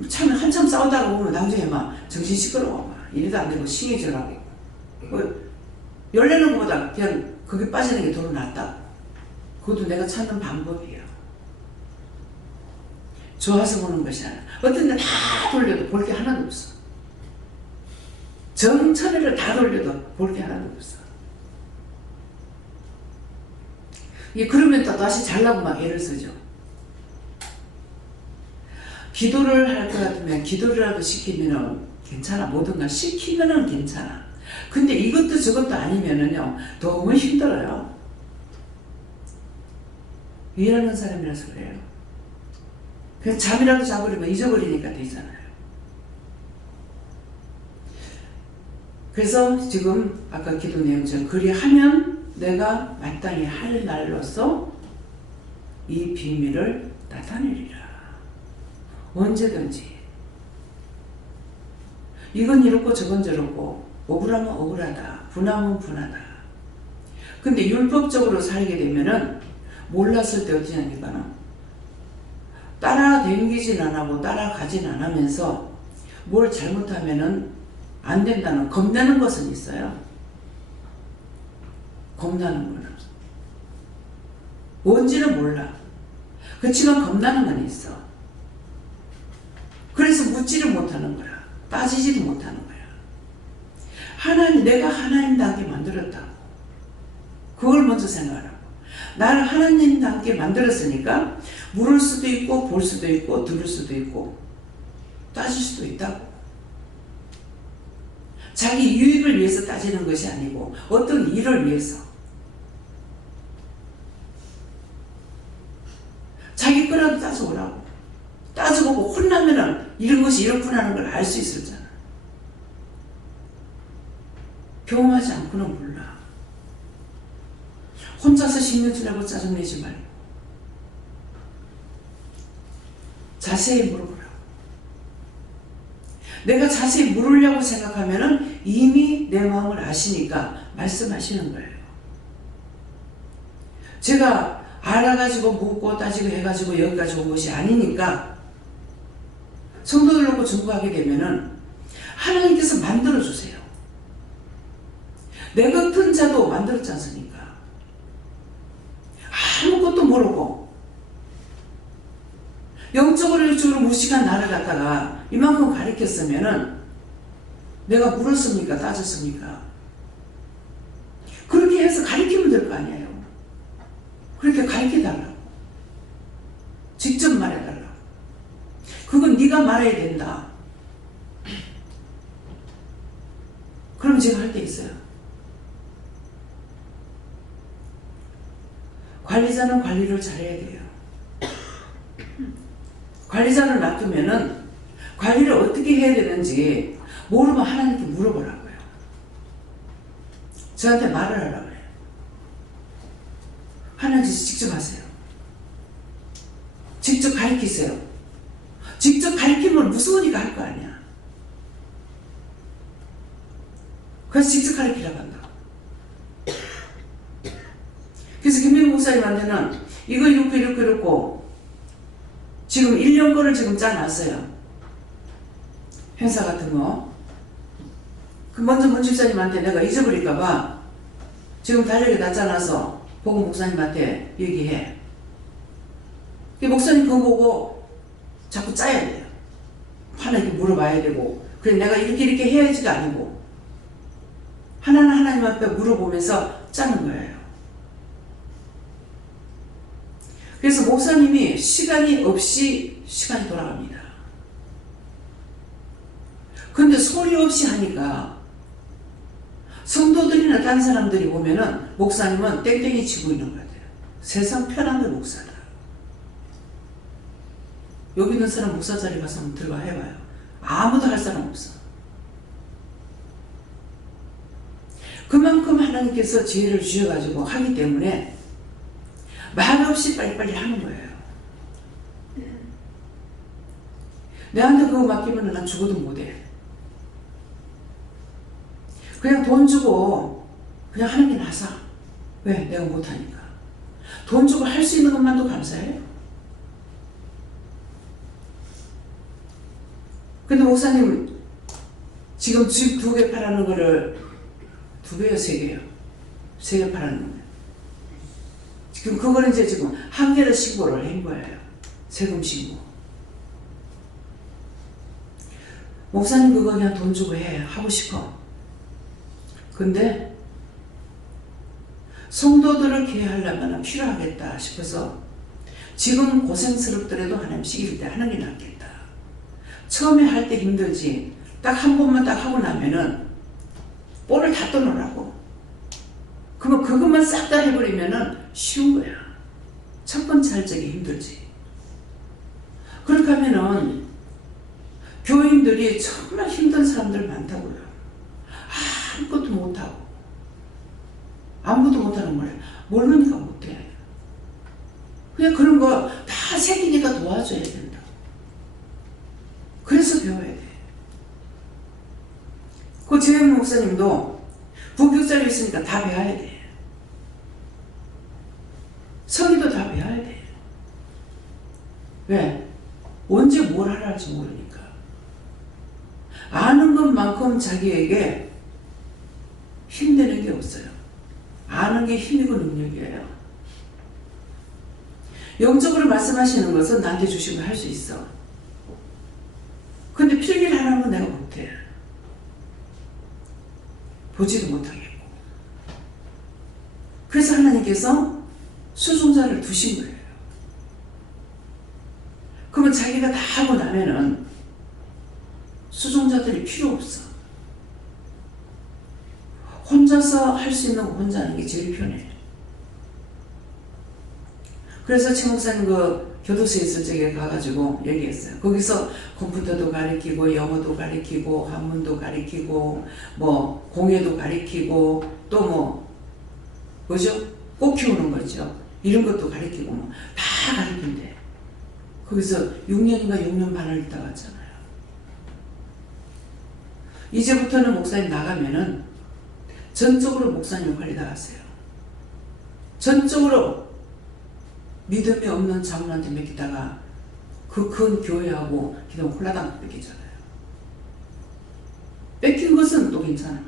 참 한참 싸우다가 보면 나중에 막 정신 시끄러워. 막 이래도 안 되고 싱해져라고. 열내는 것보다 그냥 거기 빠지는 게 더 낫다고. 그것도 내가 찾는 방법이에요. 좋아서 보는 것이 아니라 어떤 데 다 돌려도 볼 게 하나도 없어. 정천회를 다 돌려도 볼 게 하나도 없어. 그러면 또 다시 잘라고 막 애를 쓰죠. 기도를 할 것 같으면 기도라도 시키면은 괜찮아. 모든 걸 시키면은 괜찮아. 근데 이것도 저것도 아니면은요, 너무 힘들어요. 일하는 사람이라서 그래요. 그냥 잠이라도 자버리면 잊어버리니까 되잖아요. 그래서 지금 아까 기도 내용처럼 그리하면 내가 마땅히 할 날로서 이 비밀을 나타내리라. 언제든지. 이건 이렇고 저건 저렇고 억울하면 억울하다. 분하면 분하다. 근데 율법적으로 살게 되면은 몰랐을 때 어떻게 하니까는 따라다니진 안 하고 따라가진 안 하면서 뭘 잘못하면은 안 된다는 겁나는 것은 있어요. 겁나는 거는. 뭔지는 몰라. 그렇지만 겁나는 건 있어. 그래서 묻지를 못하는 거야. 따지지도 못하는 거야. 하나님, 내가 하나님답게 만들었다고. 그걸 먼저 생각하라고. 나를 하나님답게 만들었으니까 물을 수도 있고 볼 수도 있고 들을 수도 있고 따질 수도 있다고. 자기 유익을 위해서 따지는 것이 아니고 어떤 일을 위해서. 자기 거라도 따져오라고. 따져보고 혼나면은 이런 것이 이렇구나 하는 걸 알 수 있었잖아. 경험하지 않고는 몰라. 혼자서 10년 지나고 짜증내지 말고 자세히 물어보라고. 내가 자세히 물으려고 생각하면은 이미 내 마음을 아시니까 말씀하시는 거예요. 제가 알아가지고 묻고 따지고 해가지고 여기까지 온 것이 아니니까 성도들 놓고 증거하게 되면은 하나님께서 만들어주세요. 내 같은 자도 만들었지 않습니까? 아무것도 모르고 영적으로 일적으로 무식한 나를 갖다가 이만큼 가르쳤으면은 내가 물었습니까? 따졌습니까? 그렇게 해서 가르치면 될 거 아니에요. 그렇게 가르쳐달라고. 직접 말해달라고. 그건 네가 말해야 된다. 그럼 제가 할 때 있어요. 관리자는 관리를 잘해야 돼요. 관리자를 놔두면은 관리를 어떻게 해야 되는지 모르면 하나님께 물어보라고요. 저한테 말을 하라고 해요. 하나님께서 직접 하세요. 직접 가르치세요. 직접 가르치면 무서우니까 할 거 아니야. 그래서 직접 가르치라고 한다. 그래서 김민국 목사님한테는 이거 이렇고 지금 1년 거를 지금 짜놨어요. 행사 같은 거. 그 먼저 문 집사님한테 내가 잊어버릴까봐 지금 달력에 다 짜놔서 보고 목사님한테 얘기해. 목사님 그거 보고 자꾸 짜야 돼요. 하나님께 물어봐야 되고, 그래 내가 이렇게 해야지가 아니고 하나는 하나님 앞에 물어보면서 짜는 거예요. 그래서 목사님이 시간이 없이 시간이 돌아갑니다. 근데 소리 없이 하니까 성도들이나 다른 사람들이 보면은 목사님은 땡땡이 치고 있는 것 같아요. 세상 편한 목사다. 여기 있는 사람 목사 자리 가서 한번 들어가 해봐요. 아무도 할 사람 없어. 그만큼 하나님께서 지혜를 주셔가지고 하기 때문에 말 없이 빨리빨리 하는 거예요. 내한테 그거 맡기면 난 죽어도 못해. 그냥 돈 주고 그냥 하는 게 나서. 왜? 내가 못하니까. 돈 주고 할 수 있는 것만도 감사해요. 근데 목사님 지금 집 2개 팔아는 거를 2개요? 3개요? 3개 팔아는 거예요. 지금 그거는 이제 지금 1개를 신고를 한 거예요. 세금 신고. 목사님 그거 그냥 돈 주고 해. 하고 싶어. 근데 성도들을 기회하려면 필요하겠다 싶어서 지금 고생스럽더라도 하나님 시킬 때 하는 게 낫겠다. 처음에 할 때 힘들지. 딱 한 번만 딱 하고 나면은 볼을 다 떠놓으라고. 그러면 그것만 싹 다 해버리면은 쉬운 거야. 첫 번째 할 적이 힘들지. 그렇게 하면은 교인들이 정말 힘든 사람들 많다고요. 아무것도 못하고 아무것도 못하는 거예요. 모르니까 못해. 그냥 그런 거 다 생기니까 도와줘야 된다. 그래서 배워야 돼. 그 재영 목사님도 부교육자로 있으니까 다 배워야 돼. 서기도 다 배워야 돼. 왜? 언제 뭘 하라 할지 모르니까. 아는 것만큼 자기에게 힘되는 게 없어요. 아는 게 힘이고 능력이에요. 영적으로 말씀하시는 것은 나한테 주신 거 할 수 있어. 근데 필기를 하라는 건 내가 못해. 보지도 못하겠고. 그래서 하나님께서 수종자를 두신 거예요. 그러면 자기가 다 하고 나면은 수종자들이 필요 없어. 혼자서 할 수 있는 거 혼자 하는 게 제일 편해. 그래서 최 목사님 그 교도소에 있을 적에 가가지고 얘기했어요. 거기서 컴퓨터도 가르치고 영어도 가르치고 한문도 가르치고 뭐 공예도 가르치고 또 뭐죠? 꽃 키우는 거죠. 이런 것도 가르치고 뭐 다 가르친대. 거기서 6년인가 6년 반을 있다 왔잖아요. 이제부터는 목사님 나가면은 전적으로 목사님 역할이 나갔어요. 전적으로 믿음이 없는 자문한테 맡기다가 그 큰 교회하고 기도 홀라당 뺏기잖아요. 뺏긴 것은 또 괜찮아.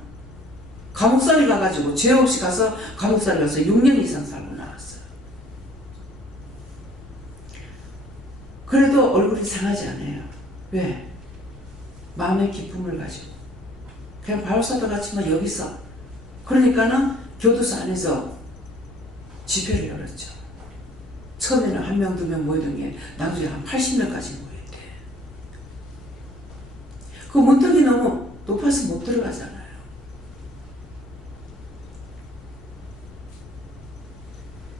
감옥살이 가가지고 죄 없이 가서 감옥살이 가서 6년 이상 살고 나왔어요. 그래도 얼굴이 상하지 않아요. 왜? 마음의 기쁨을 가지고 그냥 바울사도 같지만 여기 있어. 그러니까는 교도소 안에서 집회를 열었죠. 처음에는 1명, 2명 모이던 게 나중에 한 80명까지 모였대. 그 문턱이 너무 높아서 못 들어가잖아요.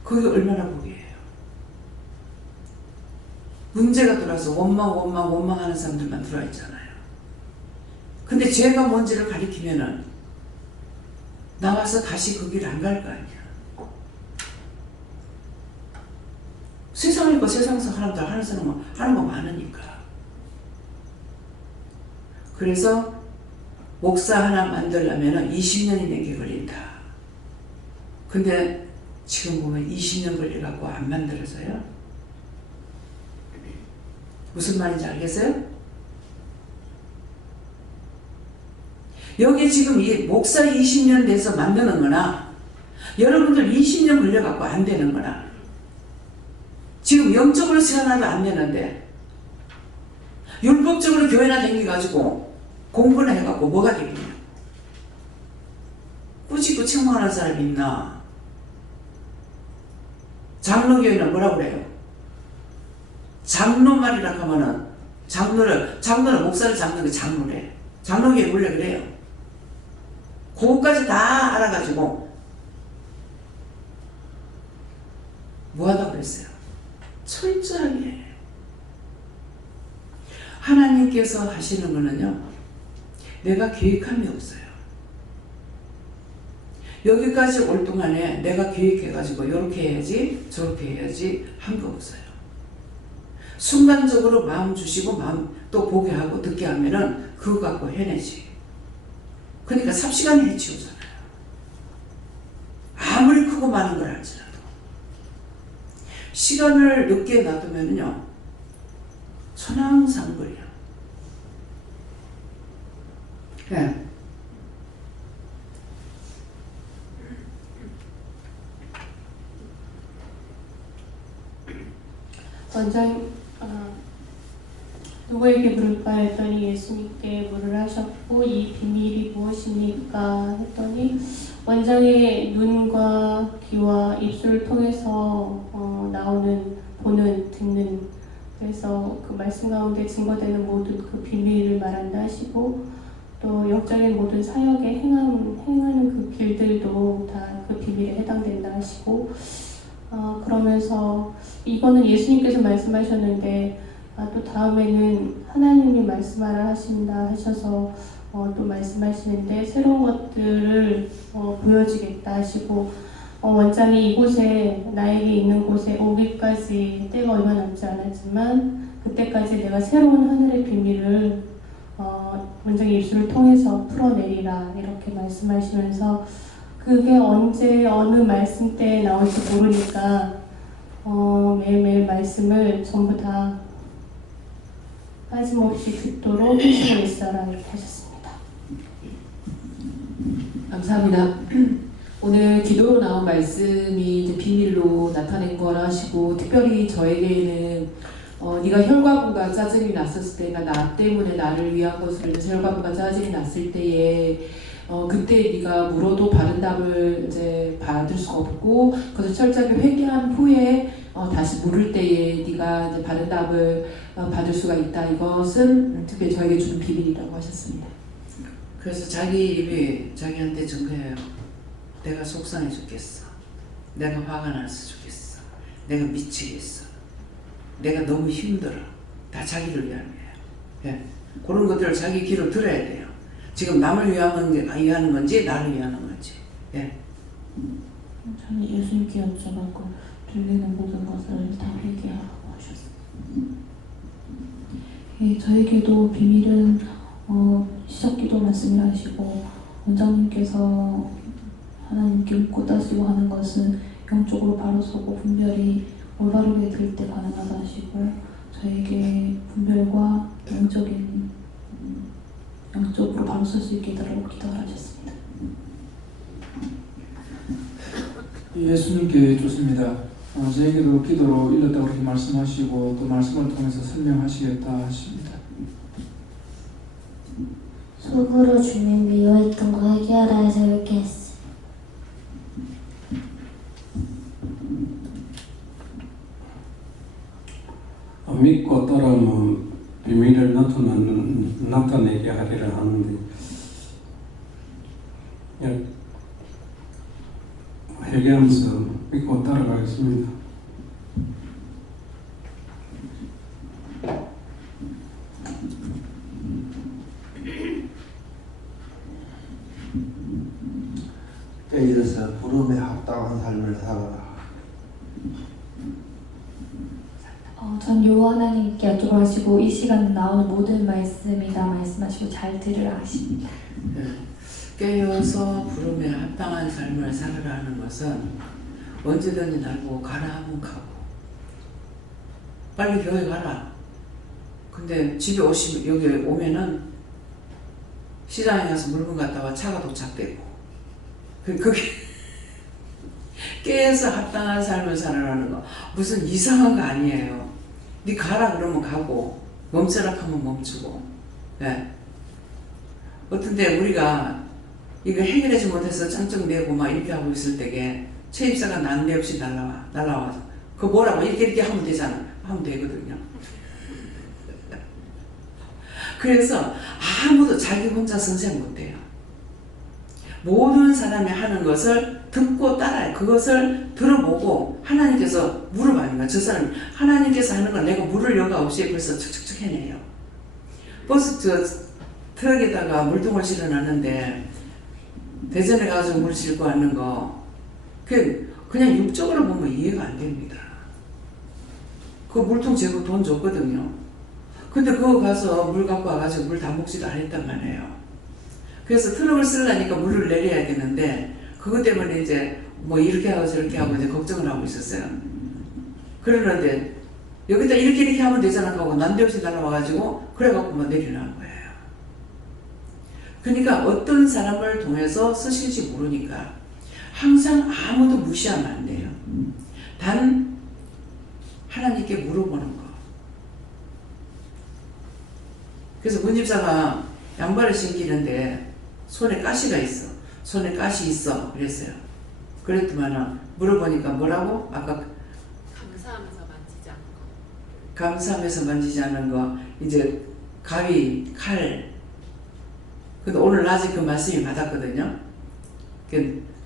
그게 얼마나 복이에요. 문제가 들어와서 원망하는 사람들만 들어와 있잖아요. 근데 죄가 뭔지를 가리키면은 나와서 다시 그 길 안 갈 거 아니야. 세상이니까 세상에서 사람들 하는 거 많으니까. 그래서 목사 하나 만들려면 20년이 넘게 걸린다. 근데 지금 보면 20년 걸려갖고 안 만들어져요. 무슨 말인지 알겠어요? 여기 지금 이 목사 20년 돼서 만드는 거나 여러분들 20년 걸려갖고 안 되는 거나 지금 영적으로 세워놔도 안 되는데 율법적으로 교회나 다니가지고 공부나 해갖고 뭐가 되겠냐. 꾸짖고 책망하는 사람이 있나. 장로교회는 뭐라고 그래요? 장로 말이라 하면은 장로는 목사를 잡는 게 장로래. 장로교회 원래 그래요. 그것까지 다 알아가지고 뭐하다 그랬어요? 철저하게. 하나님께서 하시는 거는요, 내가 계획함이 없어요. 여기까지 올 동안에 내가 계획해가지고 이렇게 해야지 저렇게 해야지 한 거 없어요. 순간적으로 마음 주시고 마음 또 보게 하고 듣게 하면은 그거 갖고 해내지. 그러니까 삽시간에 해치우잖아요. 아무리 크고 많은 걸 알지라도 시간을 늦게 놔두면요 천황상거리야. 네. 원장님, 누구에게 물을까 했더니 예수님께 물을 하셨고 이 비밀이 무엇입니까 했더니 원장의 눈과 귀와 입술을 통해서 나오는, 보는, 듣는, 그래서 그 말씀 가운데 증거되는 모든 그 비밀을 말한다 하시고 또 역적인 모든 사역에 행하는 그 길들도 다 그 비밀에 해당된다 하시고 그러면서 이거는 예수님께서 말씀하셨는데 또 다음에는 하나님이 말씀하라 하신다 하셔서 또 말씀하시는데 새로운 것들을 보여주겠다 하시고 원장이 이곳에 나에게 있는 곳에 오기까지 때가 얼마 남지 않았지만 그때까지 내가 새로운 하늘의 비밀을 원장의 입술을 통해서 풀어내리라 이렇게 말씀하시면서 그게 언제 어느 말씀 때 나올지 모르니까 매일매일 말씀을 전부 다 빠짐없이 듣도록 하시고 있어라 이렇게 하셨습니다. 감사합니다. 오늘 기도로 나온 말씀이 이제 비밀로 나타낸 거라 하시고 특별히 저에게는 네가 혈과분과 짜증이 났었을 때가 나 때문에 나를 위한 것으로 인해서 혈과분과 짜증이 났을 때에 그때 네가 물어도 바른 답을 이제 받을 수가 없고 그것을 철저하게 회개한 후에 다시 물을 때에 네가 이제 바른 답을 받을 수가 있다. 이것은 특별히 저에게 주는 비밀이라고 하셨습니다. 그래서 자기 입이 자기한테 증거해요. 내가 속상해 죽겠어. 내가 화가 나서 죽겠어. 내가 미치겠어. 내가 너무 힘들어. 다 자기를 위한 거예요. 예. 그런 것들을 자기 귀로 들어야 돼요. 지금 남을 위하는 건지 나를 위하는 건지. 예. 저는 예수님께 여쭤봤고 들리는 모든 것을 다 회개하라고 하셨습니다. 예, 저에게도 비밀은 시작기도 말씀을 하시고 원장님께서 하나님께 묻고 따지고 하는 것은 영적으로 바로 서고 분별이 올바르게 들 때 가능하다 하시고 저에게 분별과 영적으로 바로 설 수 있게 해달라고 기도하셨습니다. 예수님께 좋습니다. 저에게도 기도로 일렀다고 그렇게 말씀하시고 또 말씀을 통해서 설명하시겠다 하십니다. 속으로 주님 미워했던 거 회개하라 해서 이렇게 했어. 믿고 따르면 비밀을 나타내게 하리라 하는데 회개하면서 믿고 따라가겠습니다. 때에 이르서 부름에 합당한 삶을 살아라. 전 여호와 하나님께 여쭤보라 하시고 이 시간에 나오는 모든 말씀이 다 말씀하시고 잘 들으라 하십니다. 깨어서 부름에 합당한 삶을 살아라 하는 것은 언제든지 날 보고 가라 하면 가고 빨리 교회 가라. 근데 집에 여기 오면은 시장에 가서 물건 갖다 와 차가 도착되고 그게 깨어서 합당한 삶을 살아라는 거 무슨 이상한 거 아니에요. 네 가라 그러면 가고 멈춰라 하면 멈추고. 예. 어떤데 우리가 이거 해결하지 못해서 짱짱 내고 막 이렇게 하고 있을 때게 최입사가 난데없이 날라와서 그거 뭐라고 이렇게 하면 되잖아. 하면 되거든요. 그래서 아무도 자기 혼자 선생 못해요. 모든 사람이 하는 것을 듣고 따라요. 그것을 들어보고 하나님께서 물어봐요. 저 사람이 하나님께서 하는 걸 내가 물을 여가 없이 벌써 척척척 해내요. 버스 트럭에다가 물통을 실어놨는데 대전에 가서 물 싣고 왔는 거 그냥 육적으로 보면 이해가 안 됩니다. 그 물통 재고 돈 줬거든요. 근데 그거 가서 물 갖고 와가지고 물 다 먹지도 않았단 말이에요. 그래서 트럭을 쓰려니까 물을 내려야 되는데 그것 때문에 이제 뭐 이렇게 하고 저렇게 하고 이제 걱정을 하고 있었어요. 그러는데 여기다 이렇게 하면 되잖아 하고 난데없이 날아와가지고 그래갖고 뭐 내려놓은 거예요. 그러니까 어떤 사람을 통해서 쓰실지 모르니까 항상 아무도 무시하면 안 돼요. 단 하나님께 물어보는 거. 그래서 문집사가 양발을 신기는데 손에 가시가 있어. 손에 가시 있어. 그랬어요. 그랬더만 물어보니까 뭐라고? 아까 감사하면서 만지지 않는 거. 감사하면서 만지지 않는 거. 이제 가위, 칼. 근데 오늘 낮에 그 말씀이 받았거든요.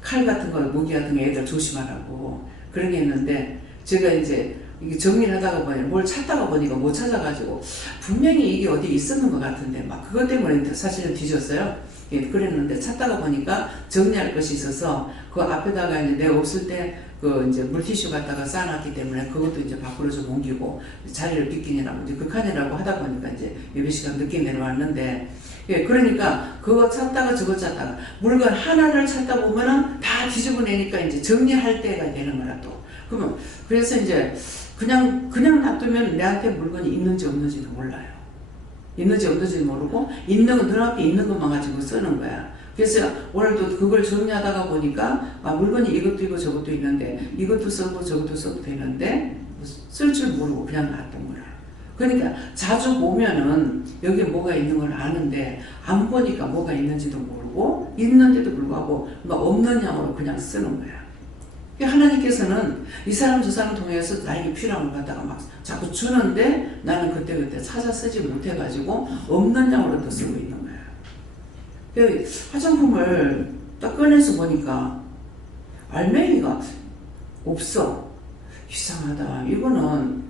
칼 같은 거, 무기 같은 거 애들 조심하라고 그런 게 있는데 제가 이제 이게 정리를 하다가 보니 뭘 찾다가 보니까 못 찾아가지고 분명히 이게 어디 있었는 것 같은데 막 그것 때문에 사실은 뒤졌어요. 예, 그랬는데 찾다가 보니까 정리할 것이 있어서 그 앞에다가 이제 내가 없을 때 그 이제 물티슈 갖다가 쌓아놨기 때문에 그것도 이제 밖으로 좀 옮기고 자리를 비키느라고 이제 극한이라고 하다 보니까 이제 예배 시간 늦게 내려왔는데 예, 그러니까 그거 찾다가 저거 찾다가 물건 하나를 찾다 보면은 다 뒤집어내니까 이제 정리할 때가 되는 거라 또. 그러면 그래서 이제 그냥 놔두면 내한테 물건이 있는지 없는지도 몰라요. 있는지 없는지 모르고 있는 건 눈앞에 있는 것만 가지고 쓰는 거야. 그래서 오늘도 그걸 정리하다가 보니까 아, 물건이 이것도 있고 저것도 있는데 이것도 써도 저것도 써도 되는데 쓸 줄 모르고 그냥 놨던 거야. 그러니까 자주 보면은 여기에 뭐가 있는 걸 아는데 안 보니까 뭐가 있는지도 모르고 있는데도 불구하고 막 없는 양으로 그냥 쓰는 거야. 하나님께서는 이 사람 저 사람 통해서 나에게 필요한 걸 갖다가 막 자꾸 주는데 나는 그때 찾아 쓰지 못해가지고 없는 양으로 또 쓰고 있는 거야. 화장품을 딱 꺼내서 보니까 알맹이가 없어. 이상하다. 이거는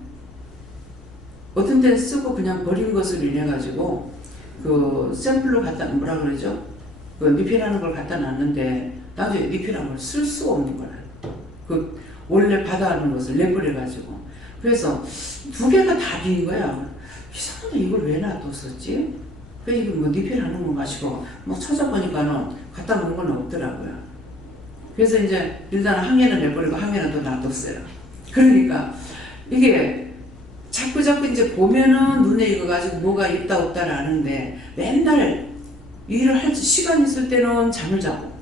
어떤 데는 쓰고 그냥 버린 것을 인해가지고 그 샘플로 갖다 뭐라 그러죠? 그 리필하는 걸 갖다 놨는데 나중에 리필한 걸 쓸 수가 없는 거야. 그 원래 받아하는 것을 내버려가지고 그래서 두 개가 다 빈 거야. 이상하다. 이걸 왜 놔뒀었지? 그래서 이거 뭐 리필하는 거 마시고 뭐 찾아보니까는 갖다 놓은 건 없더라고요. 그래서 이제 일단 한 개는 내버리고 한 개는 또 놔뒀어요. 그러니까 이게 자꾸 이제 보면은 눈에 익어가지고 뭐가 있다 없다를 아는데 맨날 일을 할 시간 있을 때는 잠을 자고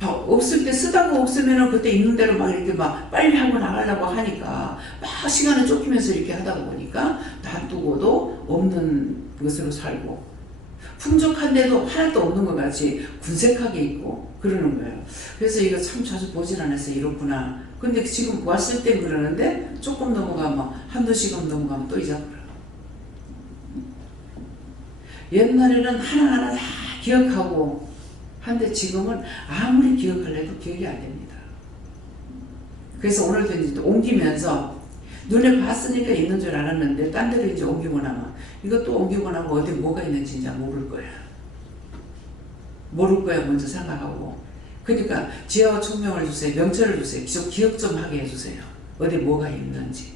없을 때 쓰다가 없으면은 그때 있는 대로 막 이렇게 막 빨리 하고 나가려고 하니까 막 시간을 쫓기면서 이렇게 하다 보니까 놔두고도 없는 것으로 살고 풍족한데도 하나도 없는 것 같이 군색하게 있고 그러는 거예요. 그래서 이거 참 자주 보진 않아서 이렇구나. 근데 지금 왔을 땐 그러는데 조금 넘어가면 한두 시간 넘어가면 또 잊어버려. 옛날에는 하나하나 다 기억하고 한데 지금은 아무리 기억하려도 기억이 안 됩니다. 그래서 오늘도 이제 옮기면서 눈에 봤으니까 있는 줄 알았는데 딴 데로 이제 옮기고 나면 이것도 옮기고 나면 어디 뭐가 있는지 이제 모를 거야. 모를 거야 먼저 생각하고. 그러니까 지혜와 총명을 주세요. 명철을 주세요. 기억 좀 하게 해주세요. 어디 뭐가 있는지.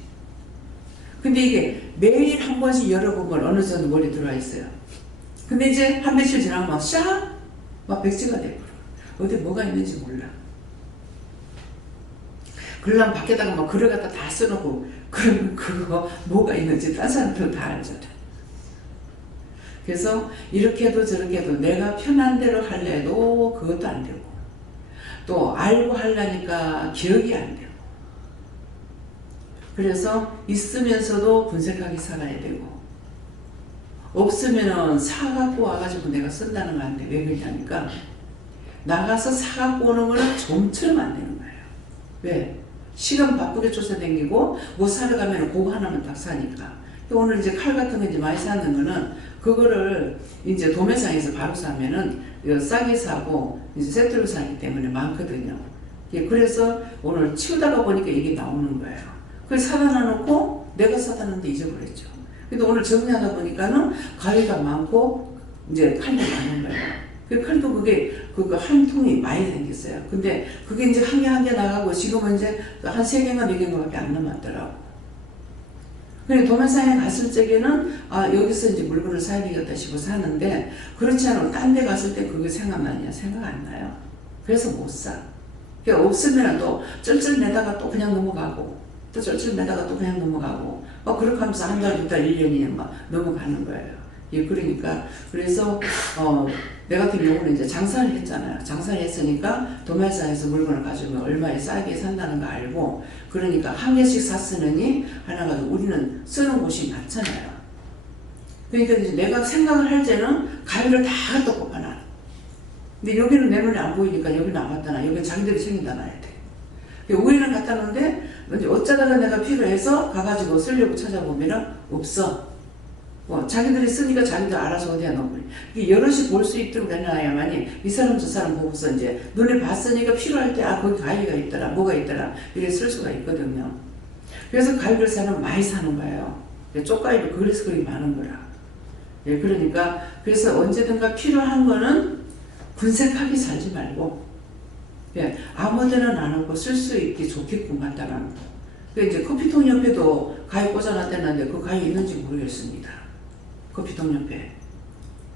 근데 이게 매일 한 번씩 열어보면 어느 정도 머리 들어와 있어요. 근데 이제 한 며칠 지나면 샥! 막 백지가 돼버려. 어디 뭐가 있는지 몰라. 그러려면 밖에다가 막 글을 갖다 다 써놓고 그러면 그거 뭐가 있는지 딴 사람들은 다 알잖아. 그래서 이렇게도 저렇게도 내가 편한 대로 할래도 그것도 안 되고, 또 알고 하려니까 기억이 안 되고, 그래서 있으면서도 분색하게 살아야 되고, 없으면은 사갖고 와가지고 내가 쓴다는 거 안 돼. 왜 그러냐니까 나가서 사갖고 오는 거는 좀처럼 안 되는 거예요. 왜? 시간 바쁘게 쫓아다니고 뭐 사러 가면 그거 하나만 딱 사니까. 오늘 이제 칼 같은 거 이제 많이 사는 거는 그거를 이제 도매상에서 바로 사면은 싸게 사고 이제 세트로 사기 때문에 많거든요. 그래서 오늘 치우다가 보니까 이게 나오는 거예요. 그래서 사다 놔놓고 내가 사다 놨는데 잊어버렸죠. 근데 오늘 정리하다 보니까는 가위가 많고 이제 칼도 많은 거예요. 그 칼도 그거 한 통이 많이 생겼어요. 근데 그게 이제 한 개 나가고 지금은 이제 한 3개인가 4개인가밖에 안 남았더라고. 그래 도매상에 갔을 적에는 여기서 이제 물건을 사야 되겠다 싶어 사는데, 그렇지 않으면 딴 데 갔을 때 그게 생각나냐? 생각 안 나요. 그래서 못 사. 그러니까 없으면 또 쩔쩔매다가 또 그냥 넘어가고, 또 쩔쩔매다가 또 그냥 넘어가고, 그렇게 하면서 한 달, 2달, 1년이 막 넘어가는 거예요. 예, 그러니까 그래서 내 같은 경우는 이제 장사를 했잖아요. 장사를 했으니까 도매상에서 물건을 가져오면 얼마에 싸게 산다는 거 알고, 그러니까 한 개씩 샀으니 하나 가지고 우리는 쓰는 곳이 많잖아요. 그러니까 이제 내가 생각을 할 때는 가위를 다 갖다 꼽아놔. 근데 여기는 내 눈에 안 보이니까 여기는 안 갖다 놔. 여기는 자기들이 챙겨다 놔야 돼. 위에는 갖다 놓는데 이제 어쩌다가 내가 필요해서 가가지고 쓰려고 찾아보면은 없어. 자기들이 쓰니까 자기들 알아서 어디에 넣어버려. 여럿이 볼 수 있도록 해놔야만이 이 사람 저 사람 보고서 이제 눈에 봤으니까 필요할 때 거기 가위가 있더라, 뭐가 있더라, 이렇게 쓸 수가 있거든요. 그래서 가위를 사면 많이 사는 거예요. 쪽가위도 그래서 그렇게 많은 거라. 예, 그러니까 그래서 언제든가 필요한 거는 분색하게 살지 말고, 예, 아무데나 놔놓고 쓸 수 있게 좋게끔 갖다 놔놓고. 이제 커피통 옆에도 가위 꽂아놨다는데 그 가위 있는지 모르겠습니다. 커피통 옆에.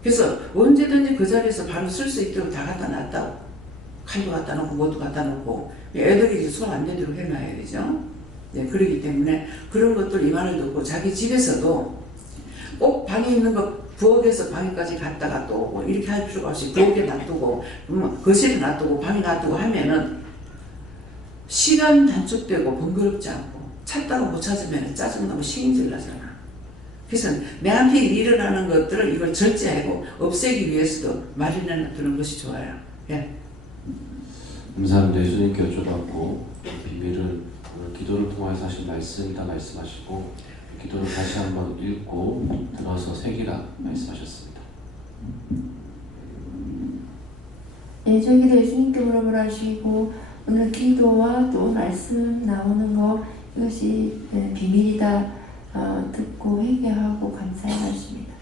그래서 언제든지 그 자리에서 바로 쓸 수 있도록 다 갖다 놨다고. 칼도 갖다 놓고 뭐도 갖다 놓고 애들이 손 안 대도록 해놔야 되죠. 네, 그렇기 때문에 그런 것들 이 말을 듣고 자기 집에서도 꼭 방에 있는 거 부엌에서 방에까지 갔다가 또 이렇게 할 필요가 없이 부엌에 놔두고 거실에 놔두고 방에 놔두고 하면은 시간 단축되고 번거롭지 않고, 찾다가 못 찾으면 짜증나고 신경질 나잖아. 그래서 내 앞에 일어나는 것들을 이걸 절제하고 없애기 위해서도 마련해 두는 것이 좋아요. 예. 감사합니다. 예수님께 여쭤봤고 비밀을 오늘 기도를 통해서 하신 말씀이다 말씀하시고, 기도를 다시 한번 읽고 들어서 새기라 말씀하셨습니다. 네, 저희도 예수님께 물어보라 하시고, 오늘 기도와 또 말씀 나오는 거 이것이 비밀이다 듣고 회개하고 감사의 말씀입니다.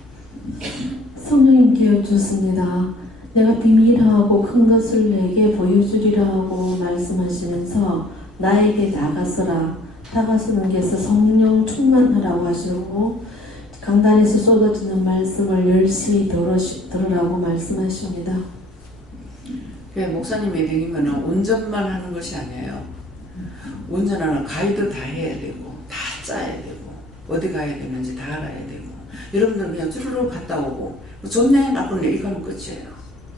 성령님께 여쭙습니다. 내가 비밀하고 큰 것을 내게 보여주리라 하고 말씀하시면서 나에게 다가서라. 다가서는 게서 성령 충만하라고 하시고, 강단에서 쏟아지는 말씀을 열심히 들으라고 말씀하십니다. 목사님이 되는 거는 운전만 하는 것이 아니에요. 운전하는 가이드 다 해야 되고, 다 짜야 되고, 어디 가야 되는지 다 알아야 되고, 여러분들은 그냥 쭈르륵 갔다 오고, 좋네, 나쁘네, 이렇게 하면 끝이에요.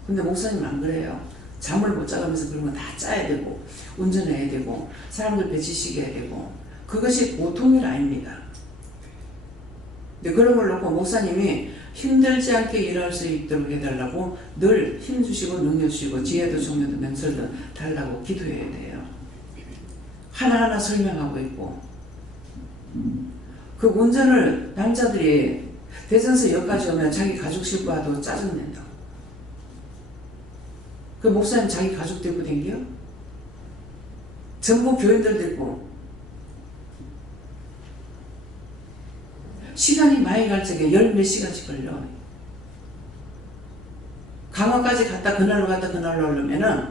근데 목사님은 안 그래요. 잠을 못 자가면서 그런 거 다 짜야 되고, 운전해야 되고, 사람들 배치시켜야 되고, 그것이 보통 일 아닙니다. 근데 그런 걸 놓고 목사님이 힘들지 않게 일할 수 있도록 해달라고 늘 힘주시고 능력 주시고 지혜도 종교도 명설도 달라고 기도해야 돼요. 하나하나 설명하고 있고, 그 운전을 남자들이 대전서 역까지 오면 자기 가족 싣고와도 짜증낸다고. 그 목사님 자기 가족 데리고 댕겨? 전부 교인들 데리고. 시간이 많이 갈 적에 10몇 시간씩 걸려. 강화까지 갔다 그날로 갔다 그날로 오려면은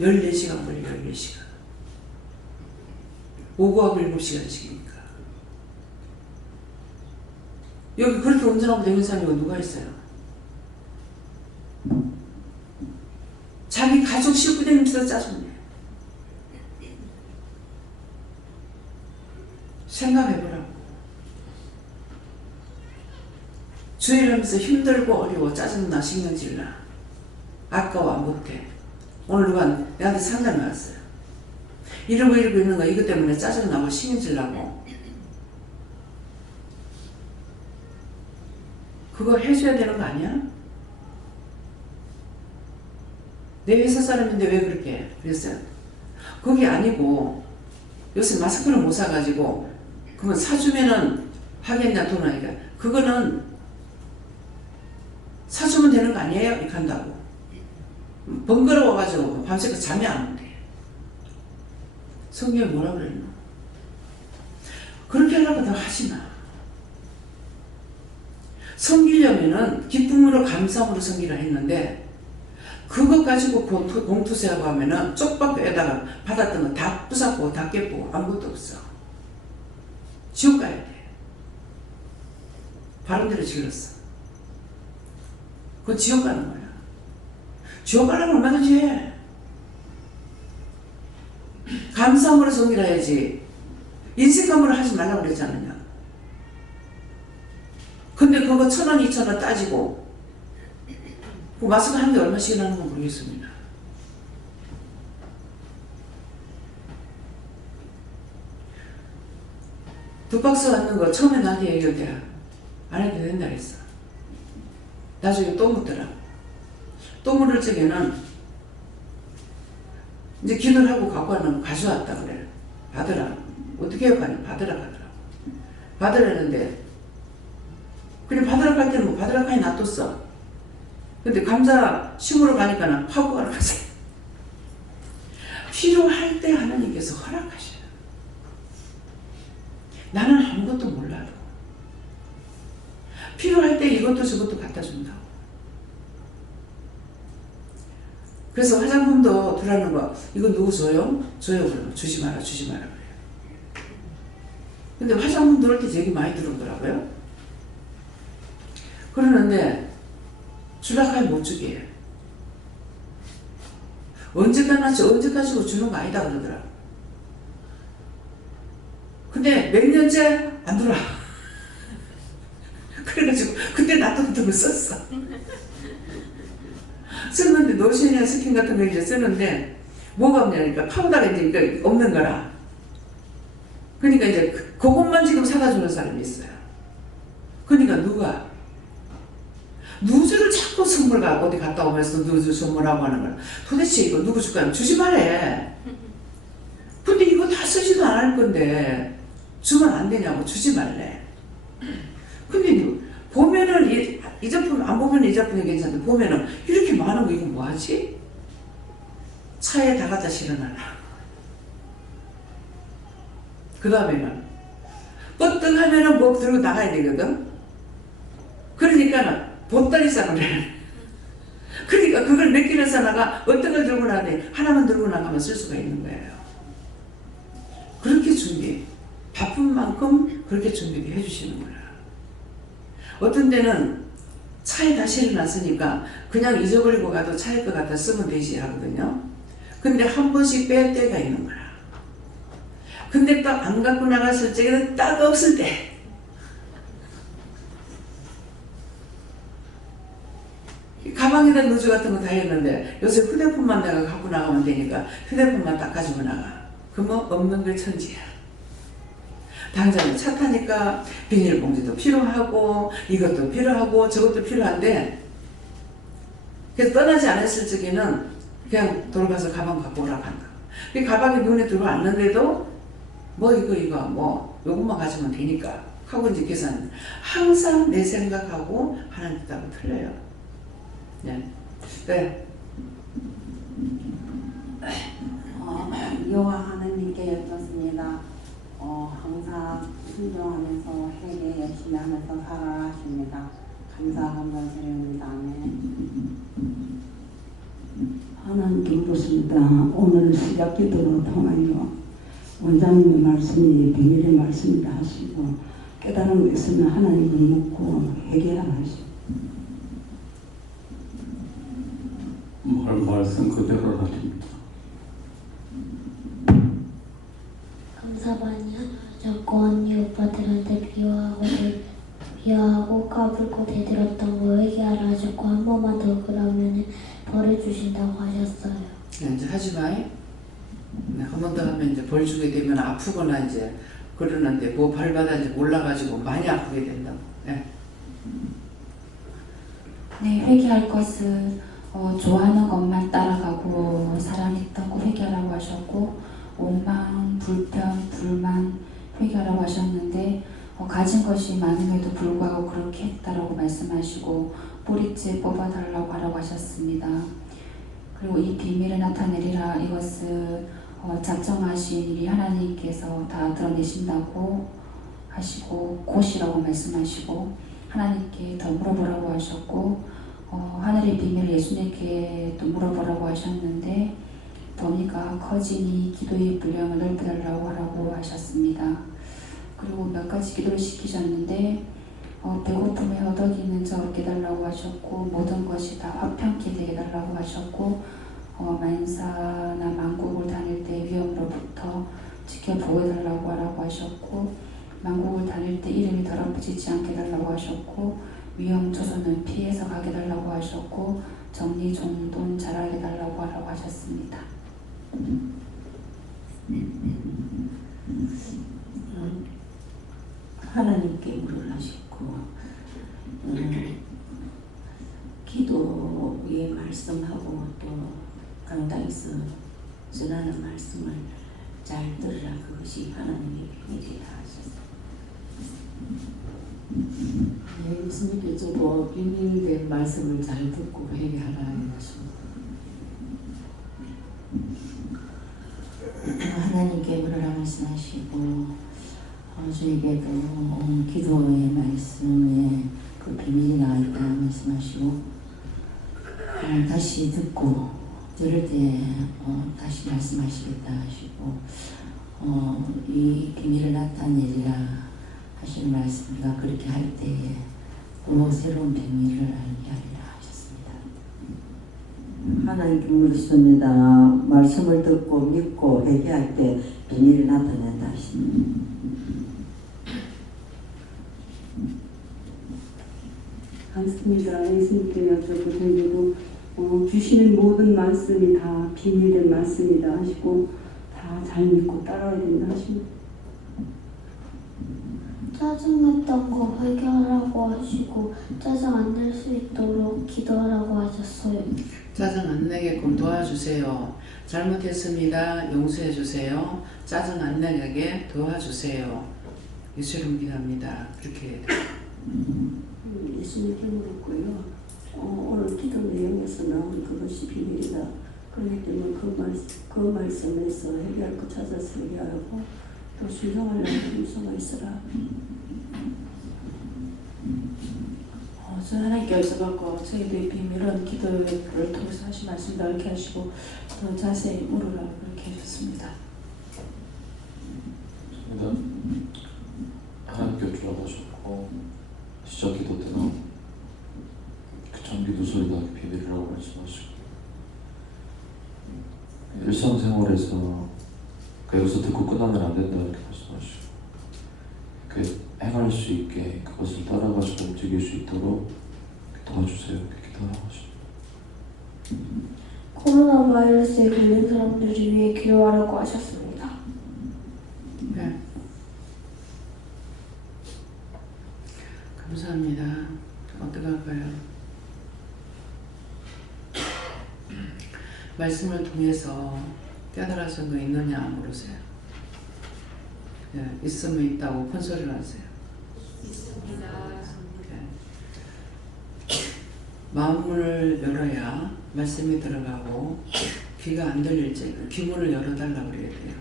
14시간 걸려. 14시간. 5구하고 7시간씩이니까. 여기 그렇게 운전하고 다니는 사람이 누가 있어요? 자기 가족 싣고 다니면서 짜증내. 생각해보라고. 주일을 하면서 힘들고 어려워 짜증나 신경질나 아까워 못해. 오늘 누가 내한테 상담이 왔어요. 이러고 있는 거 이것 때문에 짜증나고 신경질나고 그거 해줘야 되는 거 아니야? 내 회사 사람인데 왜 그렇게 해? 그랬어요. 그게 아니고 요새 마스크를 못 사가지고 그러면 사주면은 하겠냐 돈 하니까 그거는 사주면 되는 거 아니에요? 이렇게 한다고 번거로워가지고 밤새고 잠이 안 온대. 성경이 뭐라 그랬노? 그렇게 하려고 더 하지 마. 섬기려면은 기쁨으로 감사함으로 섬기라 했는데 그것 가지고 공투세하고 하면은 쪽박에다가 받았던 거 다 부사고 다 깨고 아무것도 없어. 지옥 가야 돼. 바른 대로 질렀어. 그건 지옥 가는 거야. 지옥 가려면 얼마든지 해. 감사함으로 섬기라 해야지. 인색함으로 하지 말라고 그랬지 않느냐. 근데 그거 1,000원, 2,000원 따지고 그 마스크 한 개 얼마씩 하는 건 모르겠습니다. 두 박스 받는 거 처음에 나한테 얘기할 때 안 해도 된다 그랬어. 나중에 또 묻더라. 또 물을 적에는 이제 기도를 하고 갖고 왔는 거 가져왔다 그래. 받으라. 어떻게 해요? 받으라 하더라고. 받으라는데 그래 받으라 할 때는 뭐 받으라 하니 놔뒀어. 근데 감자 심으러 가니까는 파고 가러 가세요. 필요할 때 하나님께서 허락하셔요. 나는 아무것도 몰라도 필요할 때 이것도 저것도 갖다 준다고. 그래서 화장품도 들어가는 거 이거 누구 줘요? 줘요 그러면 주지 마라 주지 마라 그래요. 근데 화장품 들어올 때 되게 많이 들어오더라고요. 그러는데 주락하면 못 주게 해요. 언제까지 주는 거 아니다 그러더라. 근데 몇 년째 안 들어와. 그래가지고 그때 놔뒀던 걸 썼어. 썼는데 노션이나 스킨 같은 거 이제 쓰는데 뭐가 없냐니까 파우더가 이제 없는 거라. 그러니까 이제 그것만 지금 사다 주는 사람이 있어요. 그러니까 누주를 자꾸 선물 갖고 어디 갔다 오면서 누주 선물하고 하는 거야. 도대체 이거 누구 줄 거야? 주지 말래. 근데 이거 다 쓰지도 않을 건데 주면 안 되냐고. 주지 말래. 근데 보면은 이 제품 안 보면 이 제품이 괜찮은데 보면은 이렇게 많은 거 이거 뭐하지? 차에 다 갖다 실어놔라. 그 다음에는 뻗등하면은 뭐 들고 나가야 되거든. 그러니까는 보따리 싸는 래. 그러니까 그걸 몇 개를 싸나가 어떤 걸 들고 나가는데 하나만 들고 나가면 쓸 수가 있는 거예요. 그렇게 바쁜 만큼 그렇게 준비를 해주시는 거야. 어떤 때는 차에 다 실어놨으니까 그냥 잊어버리고 가도 차에 거 갖다 쓰면 되지 하거든요. 근데 한 번씩 뺄 때가 있는 거야. 근데 딱 안 갖고 나갔을 적에는 딱 없을 때 가방에다 누주 같은 거 다 했는데 요새 휴대폰만 내가 갖고 나가면 되니까 휴대폰만 딱 가지고 나가. 그러면 없는 걸 천지야. 당장에 차 타니까 비닐봉지도 필요하고 이것도 필요하고 저것도 필요한데 그래서 떠나지 않았을 적에는 그냥 돌아가서 가방 갖고 오라고 한다. 그 가방이 눈에 들어왔는데도 뭐 이거 뭐 요것만 가지면 되니까 하고 이제 계산. 항상 내 생각하고 하나님 뜻하고 틀려요. 네. 네. 여호와 하나님께 여쭙습니다. 항상 순종하면서 회개 열심히 하면서 살아라 하십니다. 감사함을 드립니다. 하나님께 묻습니다. 오늘 시작 기도로 통하여 원장님의 말씀이 비밀의 말씀이다 하시고 깨달은 거 있으면 하나님을 묻고 회개하라 하시고 말씀 그대로 하십니다. 감사 많이 하셔서 언니 오빠들한테 비하하고 까불고 대들었던 거 회개하라 하셨고 한 번만 더 그러면 벌을 주신다고 하셨어요. 이제 하지 마. 한 번 더 하면 이제 벌 주게 되면 아프거나 이제 그러는데 뭐 벌 받았는지 몰라가지고 많이 아프게 된다고. 네. 네, 회개할 것을 좋아하는 것만 따라가고 사랑했다고 회개하라고 하셨고 원망, 불편, 불만 회개하라고 하셨는데 가진 것이 많음에도 불구하고 그렇게 했다라고 말씀하시고 뿌리째 뽑아달라고 하라고 하셨습니다. 그리고 이 비밀을 나타내리라 이것을 작정하신 일이 하나님께서 다 드러내신다고 하시고 곧이라고 말씀하시고 하나님께 더 물어보라고 하셨고 하늘의 비밀을 예수님께 또 물어보라고 하셨는데 범위가 커지니 기도의 분량을 넓혀달라고 하라고 하셨습니다. 그리고 몇 가지 기도를 시키셨는데 배고픔에 허덕이는 저 없게 해달라고 하셨고 모든 것이 다 화평케 되게 해달라고 하셨고 만사나 만국을 다닐 때 위험으로부터 지켜보호해달라고 하라고 하셨고 만국을 다닐 때 이름이 더럽혀지지 않게 해달라고 하셨고 위험 조선은 피해서 가게 해달라고 하셨고 정리정돈 잘하게 해달라고 하라고 하셨습니다. 하나님께 물을 하셨고 기도의 말씀하고 또 강당에서 전하는 말씀을 잘 들으라 그것이 하나님의 비밀이라 하셨어요. 네, 예수님께서도 비밀된 말씀을 잘 듣고 회개하라 하십니다. 하나님께 물으라 말씀하시고 저에게도 기도의 말씀에 그 비밀이 나와 있다 말씀하시고 다시 듣고 들을 때 다시 말씀하시겠다 하시고 이 비밀을 나타내리라 하시는 말씀과 그렇게 할 때에 또 새로운 비밀을 알게 하리라 하셨습니다. 하나님께 물으십니다. 말씀을 듣고 믿고 회개할 때 비밀이 나타낸다 하십니다. 감사합니다. 예수님께 여쭙고 저에게도 주시는 모든 말씀이 다 비밀된 말씀이다 하시고 다 잘 믿고 따라야 된다 하십니다. 짜증냈던 거 회개하라고 하시고 짜증 안 낼 수 있도록 기도하라고 하셨어요. 짜증 안 내게끔 도와주세요. 잘못했습니다. 용서해 주세요. 짜증 안 내게 도와주세요. 예수님 기도합니다. 그렇게 해야 돼요. 예수님께 물었고요. 오늘 기도 내용에서 나온 그것이 비밀이다. 그렇기 때문에 그 말씀에서 회개할 것 찾아서 회개하고 또 순종하려면 순종하 있으라. 저 하나님께 여쭤봤고 저희들의 비밀은 기도를 통해서 하신 말씀다 이렇게 하시고 더 자세히 물으라고 그렇게 해줬습니다. 하나님께 여쭈라고 하셨고 시작 기도 때나 그 전기도 소리다 비밀이라고 말씀하시고 일상생활에서 여기서 듣고 끝나면 안 된다 이렇게 말씀하시고 그 행할 수 있게 그것을 따라가서 움직일 수 있도록 도와주세요 이렇게 기도하라고 하십니다. 코로나 바이러스에 걸린 사람들을 위해 기도하라고 하셨습니다. 네. 감사합니다. 어떡할까요? 말씀을 통해서 깨달아진 거 있느냐 물으세요. 네, 있으면 있다고 큰 소리를 하세요. 있습니다. 네. 마음을 열어야 말씀이 들어가고 귀가 안 들릴 때 귀문을 열어달라고 그래야 돼요.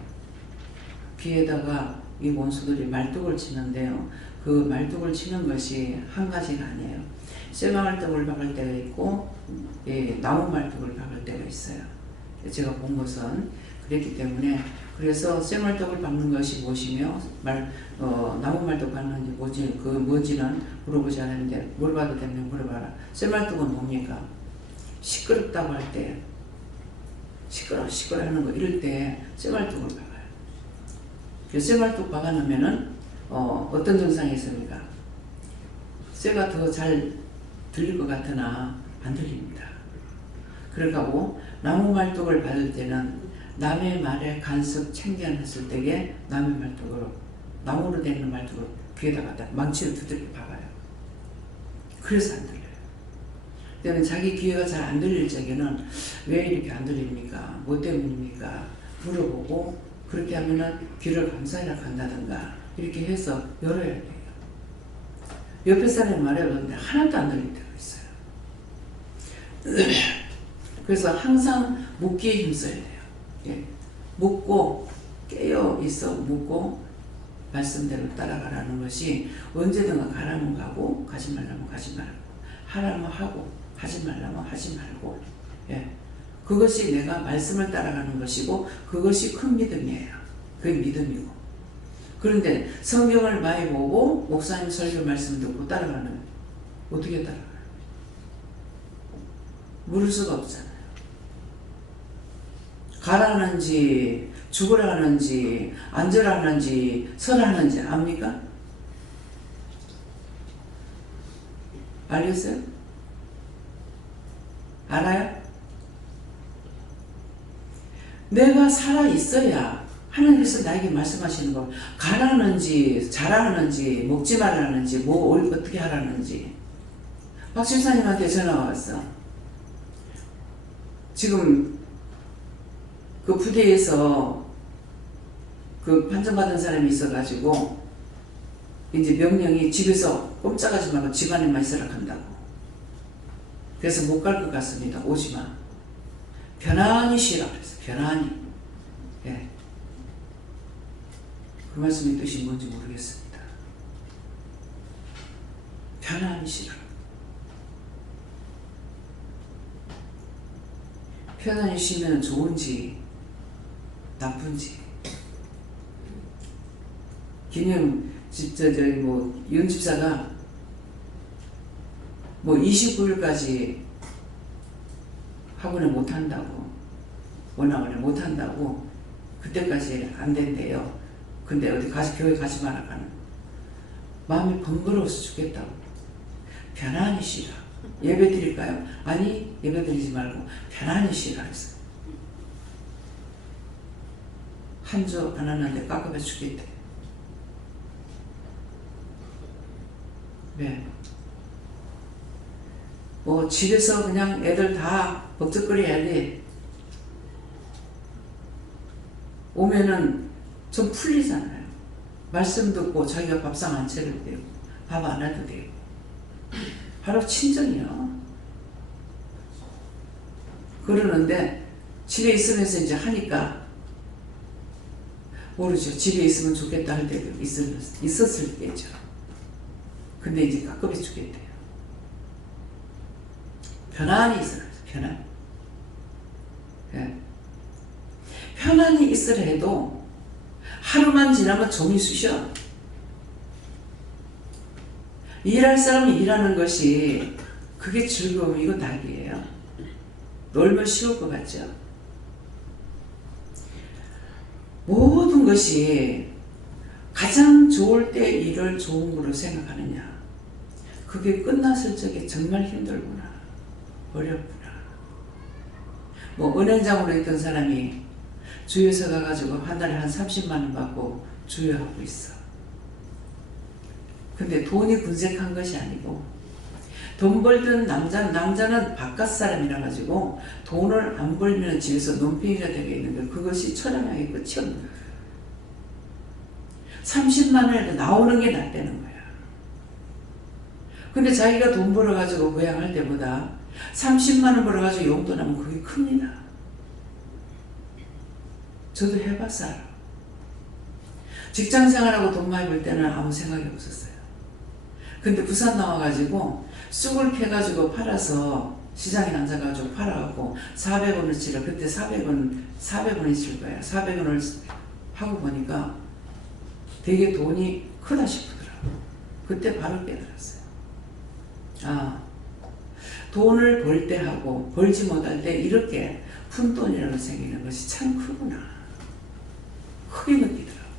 귀에다가 이 원수들이 말뚝을 치는데요. 그 말뚝을 치는 것이 한 가지가 아니에요. 쇠말뚝을 박을 때가 있고 나무 말뚝을 박을 때가 있어요. 제가 본 것은 그랬기 때문에 그래서 쇠말뚝을 박는 것이 무엇이며 나무 말뚝 박는 것이 뭔지는 물어보지 않았는데 물어봐도 되면 물어봐라. 쇠말뚝은 뭡니까? 시끄럽다고 할 때 시끄러 하는 거 이럴 때 쇠말뚝을 박아요. 그 쇠말뚝 박아놓으면은 어떤 증상이 있습니까? 제가 더 잘 들릴 것 같으나 안 들립니다. 그러고 나무 말뚝을 받을 때는 남의 말에 간섭 참견했을 때에 남의 말뚝으로 나무로 된 말뚝으로 귀에다 갖다 망치를 두드려 박아요. 그래서 안 들려요. 그러면 자기 귀가 잘 안 들릴 적에는 왜 이렇게 안 들립니까? 뭐 때문입니까? 물어보고 그렇게 하면은 귀를 감싸려 간다든가 이렇게 해서 열어야 돼요. 옆에 사람이 말해보는데 하나도 안 들릴 때가 있어요. 그래서 항상 묻기에 힘써야 돼요. 예. 묻고 깨어 있어 묻고 말씀대로 따라가라는 것이 언제든 가라면 가고 가지 말라면 가지 말고 하라면 하고 하지 말라면 하지 말고 예. 그것이 내가 말씀을 따라가는 것이고 그것이 큰 믿음이에요. 그게 믿음이고 그런데 성경을 많이 보고 목사님 설교 말씀 듣고 따라가는 어떻게 따라가요? 물을 수가 없잖아요. 가라는지 죽으라는지 앉으라는지 서라는지 압니까? 알겠어요? 알아요? 내가 살아 있어야 하나님께서 나에게 말씀하시는 거 가라는지 자라는지 먹지 말라는지 뭐 어떻게 하라는지 박 집사님한테 전화가 왔어. 지금 그 부대에서 그 판정받은 사람이 있어가지고 이제 명령이 집에서 꼼짝하지 말고 집 안에만 있으라 한다고. 그래서 못 갈 것 같습니다. 오지마. 편안히 쉬라 그랬어. 편안히. 예. 그 말씀의 뜻이 뭔지 모르겠습니다. 편안히 쉬라. 편안히 쉬면 좋은지 나쁜지. 김영 집사 윤 집사가 29일까지 학원을 못 한다고 원학원을 못 한다고 그때까지 안 된대요. 근데 어디 교회 가지 마라 하는 마음이 번거로워서 죽겠다고. 편안히 쉬라. 예배 드릴까요? 아니 예배 드리지 말고 편안히 쉬라 했어요. 한 주 안 하는데 깝깝해 죽겠대. 네. 집에서 그냥 애들 다 벅적거려야지 오면은 좀 풀리잖아요. 말씀 듣고 자기가 밥상 안 차려도 되고 밥 안 해도 되고 바로 친정이요. 그러는데 집에 있으면서 이제 하니까 모르죠. 집에 있으면 좋겠다 할 때도 있었을 때죠. 근데 이제 깝깝해 죽겠대요. 편안히 있으라. 편안히. 네. 편안히 있으라 해도 하루만 지나면 종이 쑤셔. 일할 사람이 일하는 것이 그게 즐거움이고 낙이에요. 놀면 쉬울 것 같죠? 모든 것이 가장 좋을 때 일을 좋은 거로 생각하느냐. 그게 끝났을 적에 정말 힘들구나. 어렵구나. 은행장으로 있던 사람이 주유소 가가지고 한 달에 한 30만 원 받고 주유하고 있어. 근데 돈이 군색한 것이 아니고 돈 벌던 남자는 바깥 사람이라 가지고 돈을 안 벌면 집에서 논팽이가 되게 있는데 그것이 처량하게 끝이 없는 거야. 30만 원에도 나오는 게 낫다는 거야. 근데 자기가 돈 벌어가지고 고향할 때보다 30만 원 벌어가지고 용돈 하면 그게 큽니다. 저도 해봤어 알아. 직장생활하고 돈 많이 벌 때는 아무 생각이 없었어요. 근데 부산 나와가지고 쑥을 캐가지고 팔아서 시장에 앉아가지고 팔아갖고 400원어치를 그때 400원이 칠 거야. 400원을 하고 보니까 되게 돈이 크다 싶더라고. 그때 바로 깨달았어요. 아, 돈을 벌 때 하고 벌지 못할 때 이렇게 푼돈이라고 생기는 것이 참 크구나. 크게 느끼더라고.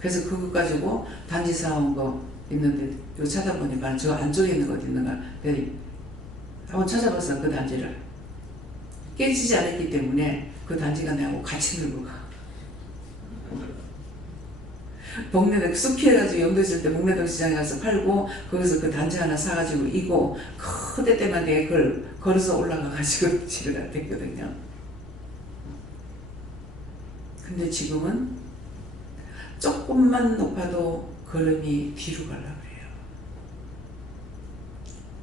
그래서 그거 가지고 단지 사온 거 있는데 이거 찾아보니까 저 안쪽에 있는 거 어디 있는가 한번 찾아봤어. 그 단지를 깨지지 않았기 때문에 그 단지가 내하고 같이 놀고 가. 목내동 쑥 피해가지고 영도 있을 때 목내동 시장에 가서 팔고 거기서 그 단지 하나 사가지고 이고 그때 때만 내가 그걸 걸어서 올라가가지고 집에 갔댔거든요. 근데 지금은 조금만 높아도 걸음이 뒤로 가려고 해요.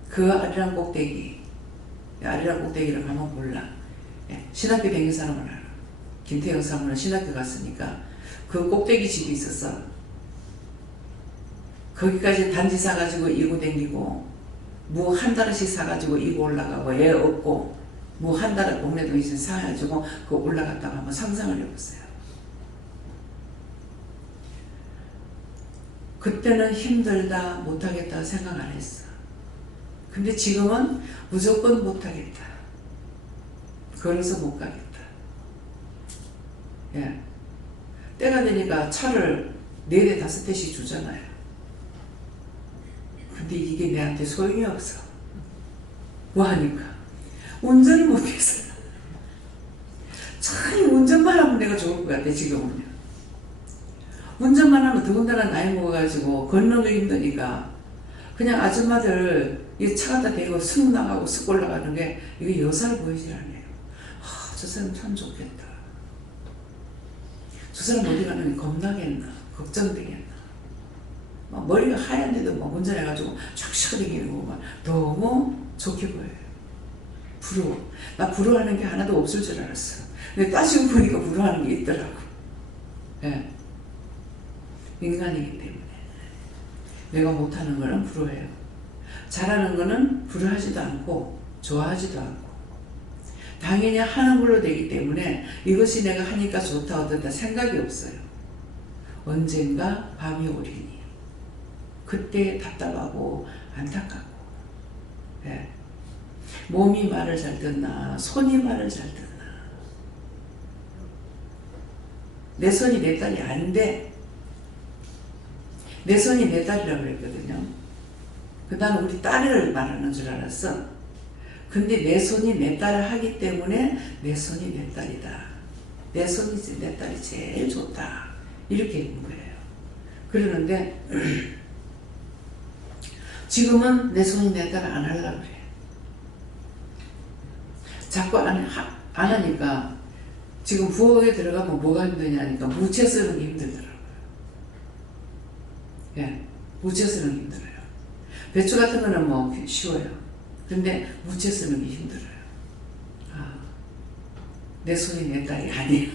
그 아리랑 꼭대기, 아리랑 꼭대기를 가면 몰라. 신학교 다니는 사람은 알아. 김태형 사모는 신학교 갔으니까 그 꼭대기 집이 있었어. 거기까지 단지 사가지고 이고 댕기고 무 한 달씩 사가지고 이고 올라가고 애 얻고 무 한 달을 목내동에 사가지고 그 올라갔다가 한번 상상을 해봤어요. 그때는 힘들다 못하겠다 생각 안 했어. 근데 지금은 무조건 못하겠다. 걸어서 못 가겠다. 예. 때가 되니까 차를 4대 5대씩 주잖아요. 근데 이게 내한테 소용이 없어. 뭐하니까? 운전을 못해서. 참 운전만 하면 내가 좋을 것 같아 지금은요. 운전만 하면 더군다나 나이 먹어가지고 걷는 게 힘드니까 그냥 아줌마들 이 차 갖다 대고 슥 나가고 슥 올라가는 게 이게 여사를 보이질 않아요. 저 사람 참 좋겠다. 저 사람 어디 가는 게 겁나겠나 걱정되겠나 막 머리가 하얀데도 막 운전해가지고 촥촥 다니는 거 막 너무 좋게 보여요. 부러워. 나 부러워하는 게 하나도 없을 줄 알았어. 근데 따지고 보니까 부러워하는 게 있더라고. 예. 인간이기 때문에 내가 못하는 거는 부러워해요. 잘하는 거는 부러워하지도 않고 좋아하지도 않고 당연히 하는 걸로 되기 때문에 이것이 내가 하니까 좋다 어떻다 생각이 없어요. 언젠가 밤이 오리니 그때 답답하고 안타깝고 예. 몸이 말을 잘 듣나 손이 말을 잘 듣나 내 손이 내 딸이 안 돼. 내 손이 내 딸이라고 그랬거든요. 나는 우리 딸을 말하는 줄 알았어. 근데 내 손이 내 딸을 하기 때문에 내 손이 내 딸이다. 내 손이 내 딸이 제일 좋다. 이렇게 있는 거예요. 그러는데 지금은 내 손이 내 딸을 안 하려고 그래. 자꾸 안 하니까 지금 부엌에 들어가면 뭐가 힘드냐니까 무채 쓰는 게 힘들더라고요. 예, 무채 쓰는 게 힘들어요. 배추 같은 거는 뭐 쉬워요. 근데 무채 쓰는 게 힘들어요. 아, 내 손이 내 딸이 아니야.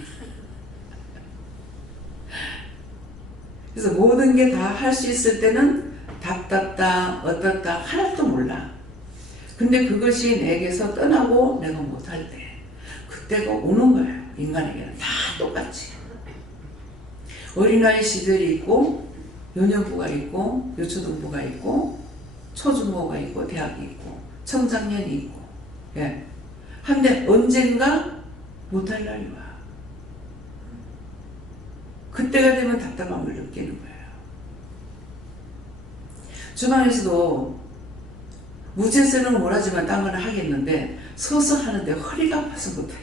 그래서 모든 게 다 할 수 있을 때는 답답다 어떻다 하나도 몰라. 근데 그것이 내게서 떠나고 내가 못할 때 그때가 오는 거예요. 인간에게는 다 똑같이. 어린아이 시절이 있고 유년부가 있고 유초등부가 있고 초중고가 있고 대학이 있고 청장년이 있고 예. 한데 언젠가 못할 날이 와. 그때가 되면 답답함을 느끼는 거예요. 주방에서도 무채 쓰는 건 못하지만 딴 건 하겠는데 서서 하는데 허리가 아파서 못해.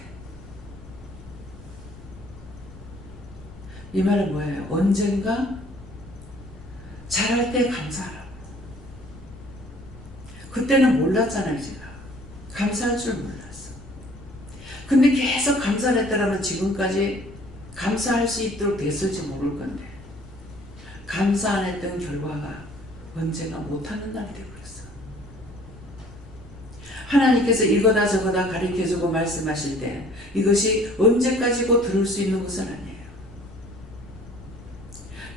이 말은 뭐예요? 언젠가 잘할 때 감사하라고. 그때는 몰랐잖아요. 제가 감사할 줄 몰랐어. 근데 계속 감사를 했더라면 지금까지 감사할 수 있도록 됐을지 모를 건데 감사 안 했던 결과가 언젠가 못하는 날이 되어버렸어. 하나님께서 이거다 저거다 가르쳐주고 말씀하실 때 이것이 언제까지고 들을 수 있는 것은 아니에요.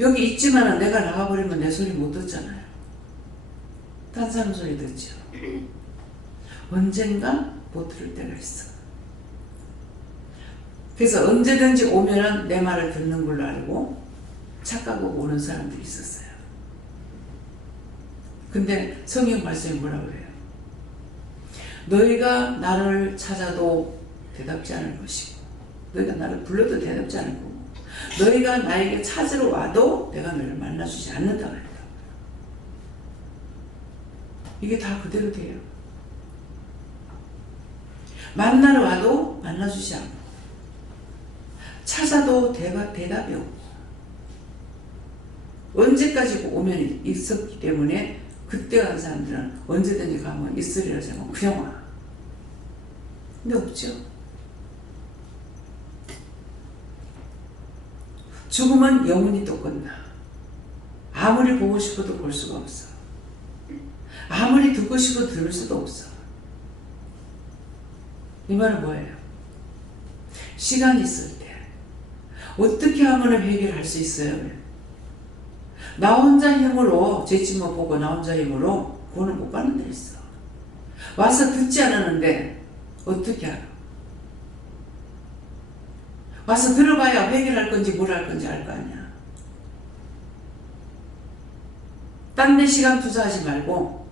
여기 있지만 내가 나가버리면 내 소리 못 듣잖아요. 딴 사람 소리 듣죠. 언젠가 못 들을 때가 있어. 그래서 언제든지 오면은 내 말을 듣는 걸로 알고 착각하고 오는 사람들이 있었어요. 근데 성경 말씀이 뭐라고 해요? 너희가 나를 찾아도 대답지 않을 것이고 너희가 나를 불러도 대답지 않을 거고 너희가 나에게 찾으러 와도 내가 너를 만나주지 않는다고 했다고요. 이게 다 그대로 돼요. 만나러 와도 만나주지 않고 찾아도 대답이 없고 언제까지 오면 있었기 때문에 그때 간 사람들은 언제든지 가면 있으리라 생각하고 그냥 와. 근데 없죠. 죽으면 영원히 또 끝나. 아무리 보고 싶어도 볼 수가 없어. 아무리 듣고 싶어도 들을 수도 없어. 이 말은 뭐예요? 시간이 있을 때 어떻게 하면 해결할 수 있어요? 나 혼자 힘으로 제치만 보고 나 혼자 힘으로 구원을 못 받는 데 있어. 와서 듣지 않았는데 어떻게 알아? 와서 들어봐야 해결할 건지 뭘 할 건지 알 거 아니야. 딴 데 시간 투자하지 말고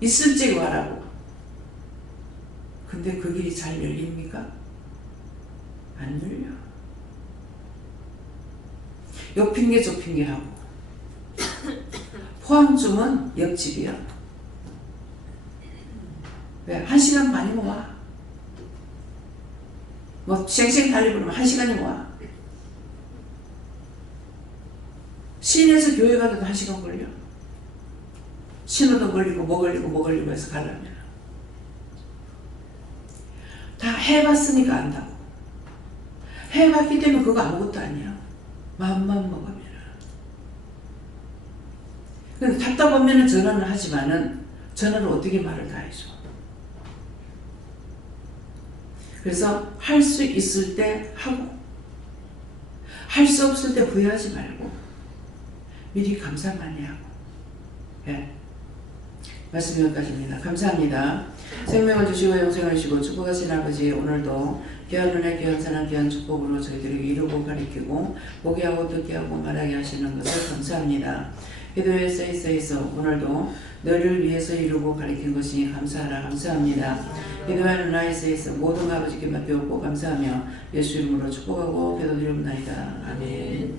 있을 적에 와라고. 근데 그 길이 잘 열립니까? 안 열려. 옆 핑계 저 핑계 하고 포항쯤은 옆집이야. 왜? 1시간 반이면 와. 뭐 쌩쌩 달리면 1시간이면 와. 시내에서 교회 가도 1시간 걸려. 신호도 걸리고 뭐 걸리고 해서 가려면 다 해봤으니까 안다고. 해봤기 때문에 그거 아무것도 아니야. 마음만 먹으면. 답답하면 전화를 하지만은 전화를 어떻게 말을 다 해줘. 그래서 할 수 있을 때 하고 할 수 없을 때 후회하지 말고 미리 감사 많이 하고. 예. 말씀 여기까지입니다. 감사합니다. 생명을 주시고 영생을 주시고 축복하신 아버지, 오늘도 귀한 은혜, 귀한 사랑, 귀한 축복으로 저희들에게 이루고 가리키고 보게 하고 듣게 하고 말하게 하시는 것을 감사합니다. 기도에 쓰이서 오늘도 너를 위해서 이루고 가리킨 것이 감사하라 감사합니다. 기도하는 나에 쓰이서 모든 아버지께 맡겨오고 감사하며 예수 이름으로 축복하고 기도드리옵나이다. 아멘.